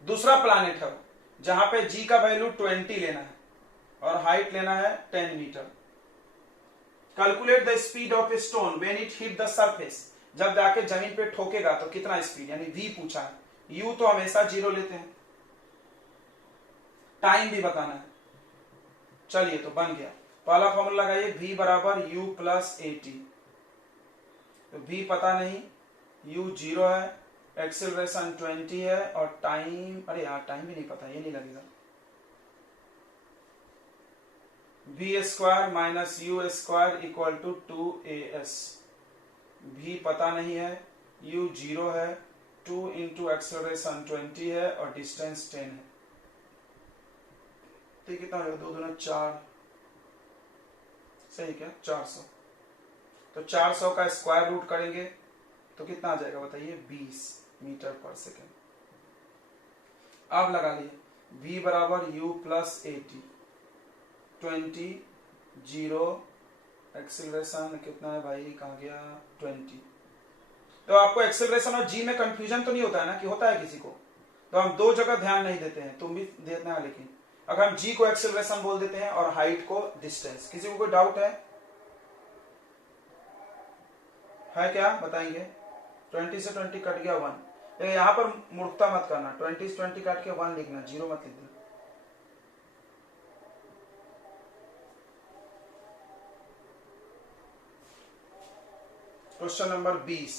दूसरा प्लैनेट है जहां पे जी का वैल्यू 20 लेना है और हाइट लेना है 10 metre. Calculate the speed of a stone when it hit the surface, जब जाके जमीन पे ठोकेगा तो कितना स्पीड, यानी v पूछा है। u तो हमेशा 0 लेते हैं, टाइम भी बताना है। चलिए तो बन गया, पहला फॉर्मूला लगाइए, v बराबर u प्लस at। तो v पता नहीं, u 0 है, एक्सेलरेशन 20 है, और टाइम, अरे यार टाइम भी नहीं पता, ये नहीं लगेगा। v square minus u square equal to 2as। v पता नहीं है, u 0 है, 2 इंटू एक्सेलरेशन 20 है, और डिस्टेंस 10 है। तो कितना होगा, 2 दूना 4, सही क्या 400। तो 400 का स्क्वायर रूट करेंगे तो कितना आ जाएगा बताइए, 20 मीटर पर सेकेंड। अब लगा लिए v बराबर u प्लस 80, 20 0, एक्सेलरेशन कितना है भाई, कहाँ गया 20। तो आपको एक्सेलरेशन और g में कंफ्यूजन तो नहीं होता है ना, कि होता है किसी को, तो हम 2 जगह ध्यान नहीं देते हैं, तुम भी देना है। लेकिन अगर हम g को एक्सेलरेशन बोल देते हैं और हाइट को डिस्टेंस, किसी को कोई डाउट है क्या बताएंगे। 20 से 20 कट गया 1, यहाँ पर मूर्खता मत करना, 20 से 20 काट के 1 लिखना, 0 मत लिखना। Question number 20,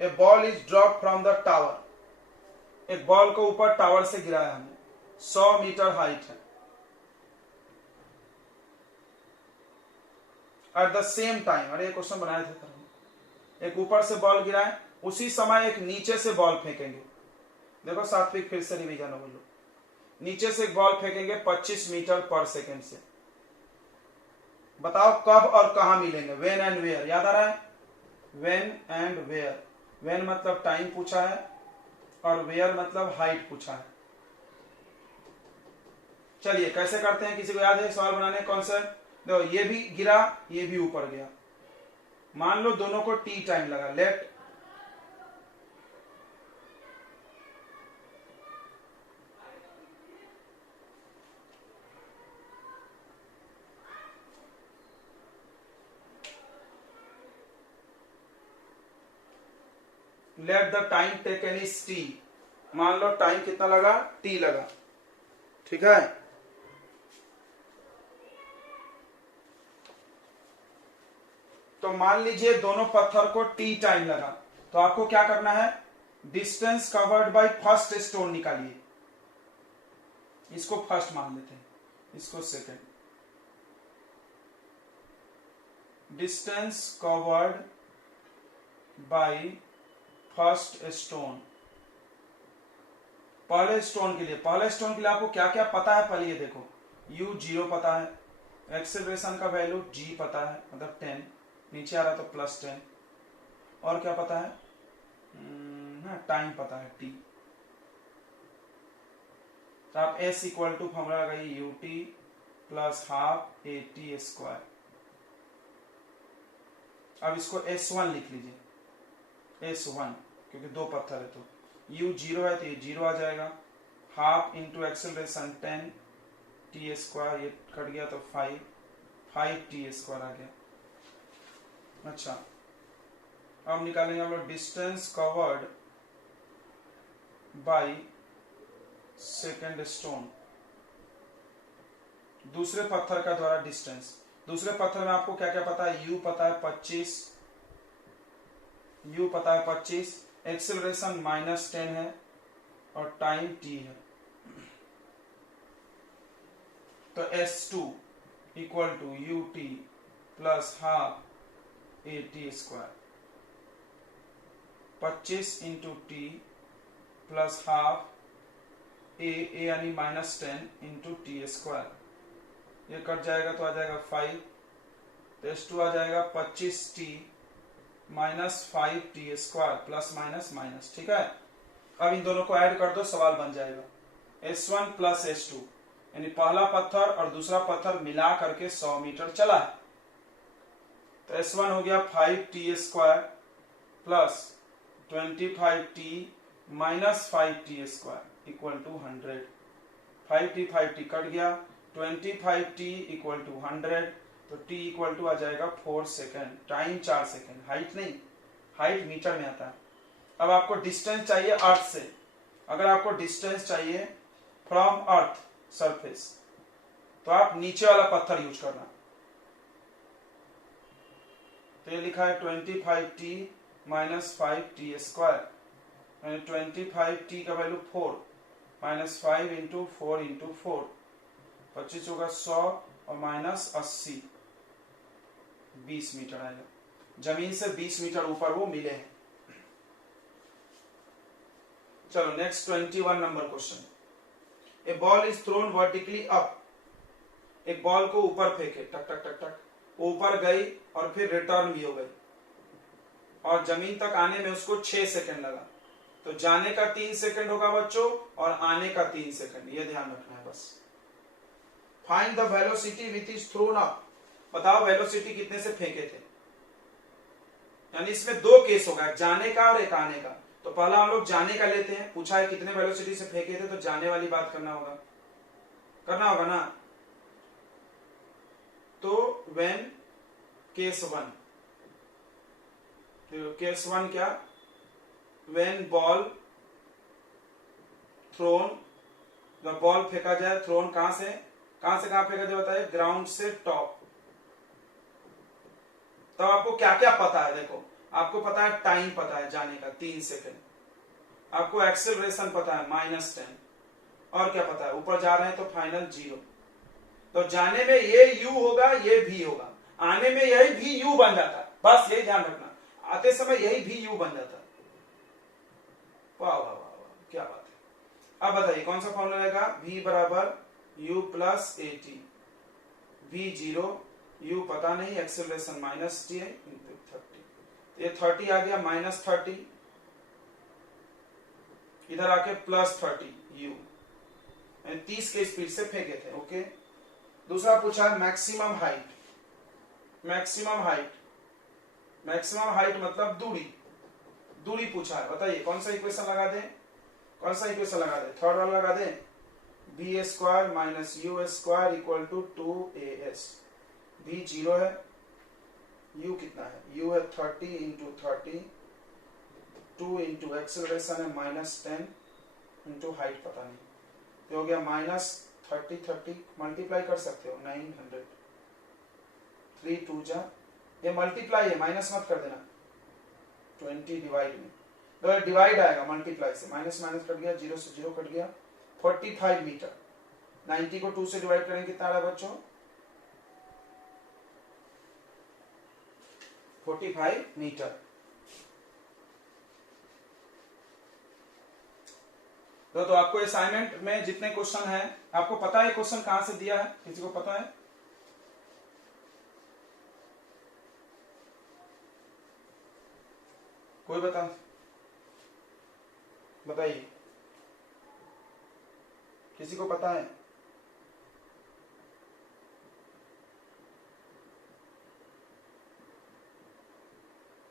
A ball is drop from the tower. एक बॉल को ऊपर टावर से गिराया हमने, 100 मीटर हाइट है। एट द सेम टाइम, अरे क्वेश्चन बनाए थे, एक ऊपर से बॉल गिराए, उसी समय एक नीचे से बॉल फेंकेंगे। देखो सात्विक फिर से रिवीजन हो लो, नीचे से एक बॉल फेंकेंगे 25 मीटर पर सेकेंड से। बताओ कब और कहां मिलेंगे, वेन एंड वेयर, याद आ रहा है, वेन एंड वेयर। वेन मतलब टाइम पूछा है, और वेयर मतलब हाइट पूछा है। चलिए कैसे करते हैं, किसी को याद है सवाल बनाने कौन सा। देखो ये भी गिरा, ये भी ऊपर गया, मान लो दोनों को t टाइम लगा, let the time taken is t। मान लो टाइम कितना लगा, t लगा, ठीक है। तो मान लीजिए दोनों पत्थर को टी टाइम लगा, तो आपको क्या करना है, distance covered by first stone निकालिए। इसको फर्स्ट मान लेते हैं, इसको second. Distance covered by first stone. पहले स्टोन के लिए आपको क्या क्या पता है, पहले ये देखो, u 0 पता है, एक्सेलरेशन का वैल्यू g पता है, मतलब 10, नीचे आ रहा तो +10, और क्या पता है, टाइम पता है t। तो आप s इक्वल टू फॉर्मूला लगाइए ut प्लस हाफ at²। अब इसको s1 लिख लीजिए, s1, क्योंकि दो पत्थर है तो u 0 है तो ये 0 आ जाएगा, हाफ इंटू एक्सेलरेशन 10 t², ये कट गया तो 5 t² आ गया। अच्छा, अब निकालेंगे हम लोग distance covered by second stone, दूसरे पत्थर का द्वारा डिस्टेंस। दूसरे पत्थर में आपको क्या क्या पता है, u पता है 25, एक्सेलरेशन -10 है और टाइम t है। तो s2 equal to ut plus half at², 25 into T plus half a यानी -10 इंटू t², ये कट जाएगा तो आ जाएगा 5, तो s2 आ जाएगा 25t minus 5t² plus minus minus. ठीक है, अब इन दोनों को ऐड कर दो, सवाल बन जाएगा s1 प्लस s2, यानी पहला पत्थर और दूसरा पत्थर मिला करके 100 मीटर चला है। तो s1 हो गया 5t² plus 25t minus 5t² equal to 100। 5t cut गया, 25t इक्वल टू 100, तो t इक्वल टू आ जाएगा 4 सेकेंड, टाइम 4 सेकेंड, हाइट नहीं, हाइट मीटर में आता है। अब आपको डिस्टेंस चाहिए अर्थ से। अगर आपको डिस्टेंस चाहिए फ्रॉम अर्थ सरफेस, तो आप नीचे वाला पत्थर यूज करना। तो ये लिखा है 25t माइनस 5t², यानी 25t का वैल्यू 4 माइनस 5 इंटू 4 इंटू 4, 25 होगा 100 और माइनस 80, 20 मीटर आएगा। जमीन से 20 मीटर ऊपर वो मिले हैं। चलो next 21 number question. A ball is thrown vertically up. एक बॉल को ऊपर फेंके, टक टक टक टक, ऊपर गई और फिर रिटर्न भी हो गई, और जमीन तक आने में उसको 6 सेकंड लगा। तो जाने का 3 सेकंड होगा बच्चों और आने का 3 सेकंड, ये ध्यान रखना है बस। Find the velocity which is throne up. बताओ वेलोसिटी कितने से फेंके थे। यानी इसमें दो केस होगा, एक जाने का और एक आने का। तो पहला हम लोग जाने का लेते हैं, पूछा है कितने वेलोसिटी से फेंके थे, तो जाने वाली बात करना होगा ना। तो व्हेन केस 1, तो केस 1 क्या, व्हेन बॉल थ्रोन, जब बॉल फेंका जाए, थ्रोन कहां से कहां फेंका जाए बताइए, ग्राउंड से टॉप। तो आपको क्या क्या पता है, देखो आपको पता है टाइम पता है जाने का 3 सेकंड, आपको एक्सेलरेशन पता है -10, और क्या पता है, ऊपर जा रहे हैं तो फाइनल 0। तो जाने में ये u होगा, ये v होगा, आने में यही भी u बन जाता है, बस यही ध्यान रखना, आते समय यही भी u बन जाता है। वाह वाह वाह वाह, क्या बात है। अब बताइए कौन सा फॉर्मूला रहेगा, v बराबर u plus at, v 0, u पता नहीं, एक्सेलरेशन -t है, इंटू 30, ये 30 आ गया, -30 इधर आके +30 u, 30 के स्पीड से फेंके थे। ओके, दूसरा पूछा है मैक्सिमम हाइट। मैक्सिमम हाइट मतलब दूरी पूछा है, बताइए कौन सा इक्वेशन लगा दें, थर्ड वाला लगा दें, b² minus u² equal to 2as। v 0 है, u कितना है, u है 30 इंटू 30, 2 इंटू एक्सेलरेशन है -10 इंटू हाइट पता नहीं, तो हो गया -30 मल्टीप्लाई कर सकते हो, 900, 3 2 जा ये मल्टीप्लाई है, माइनस मत कर देना, 20 डिवाइड में, तो डिवाइड आएगा मल्टीप्लाई से, माइनस माइनस कट गया, 0 से 0 कट गया, 45 मीटर। 90 को 2 से डिवाइड करेंगे कितना आ रहा है बच्चों, 45 मीटर। तो आपको असाइनमेंट में जितने क्वेश्चन हैं, आपको पता है क्वेश्चन कहां से दिया है, किसी को पता है? कोई बताइए, किसी को पता है?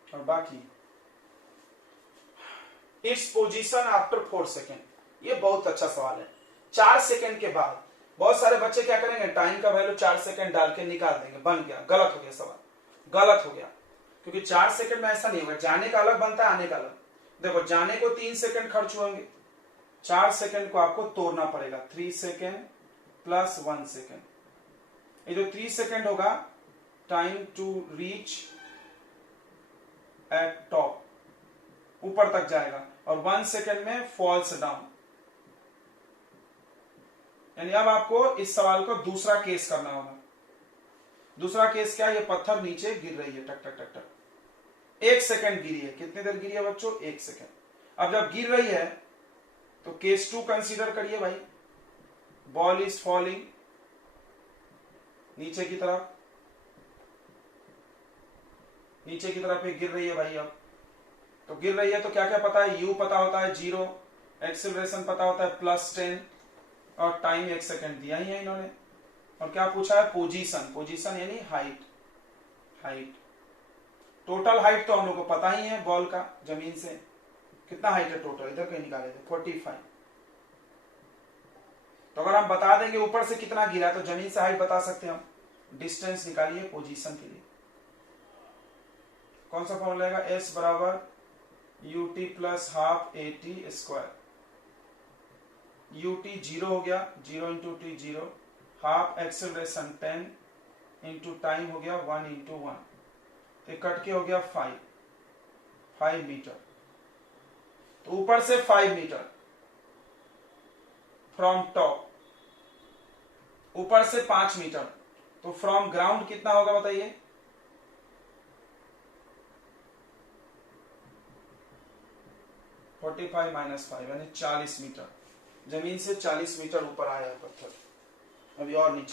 और बाकी इट्स पोजीशन आफ्टर 4 सेकेंड, ये बहुत अच्छा सवाल है। 4 सेकेंड के बाद बहुत सारे बच्चे क्या करेंगे, टाइम का वैल्यू 4 सेकेंड डाल के निकाल देंगे, बन गया, गलत हो गया सवाल, गलत हो गया, क्योंकि 4 सेकेंड में ऐसा नहीं होगा, जाने का अलग बनता है, आने का अलग। देखो जाने को 3 सेकेंड खर्च होंगे, 4 सेकेंड को आपको तोड़ना पड़ेगा, 3 सेकेंड प्लस 1 सेकेंड, ये जो 3 सेकेंड होगा time to reach at top, ऊपर तक जाएगा, और 1 सेकेंड में फॉल्स डाउन। यानी अब आपको इस सवाल को दूसरा केस करना होगा। दूसरा केस क्या है, ये पत्थर नीचे गिर रही है, टक टक टक टक, 1 सेकेंड गिरी है, कितनी देर गिरी है बच्चों, 1 सेकेंड। अब जब गिर रही है तो केस 2 कंसीडर करिए भाई, बॉल इज फॉलिंग नीचे की तरफ, नीचे की तरफ ये गिर रही है भाई। अब तो गिर रही है तो क्या क्या पता है, u पता होता है 0, एक्सेलरेशन पता होता है +10, और टाइम 1 सेकेंड दिया ही है इन्होंने। और क्या पूछा है, पोजीशन, पोजीशन यानी हाइट, हाइट, टोटल हाइट तो हम लोग को पता ही है बॉल का, जमीन से कितना हाइट है टोटल, इधर कहीं निकाले थे 45। तो अगर हम बता देंगे ऊपर से कितना गिरा तो जमीन से हाइट बता सकते हैं हम। डिस्टेंस निकालिए पोजीशन के लिए, कौन सा फॉर्मूला आएगा, S बराबर ut plus half AT square, ut 0 हो गया, 0 into T 0, half acceleration 10 into time हो गया 1 इंटू 1, तो कट के हो गया 5 मीटर। तो ऊपर से 5 मीटर फ्रॉम टॉप, ऊपर से 5 मीटर, तो फ्रॉम ग्राउंड कितना होगा बताइए, 45 माइनस 5 यानी 40 मीटर, जमीन से 40 मीटर ऊपर आया है पत्थर। अभी और नीचे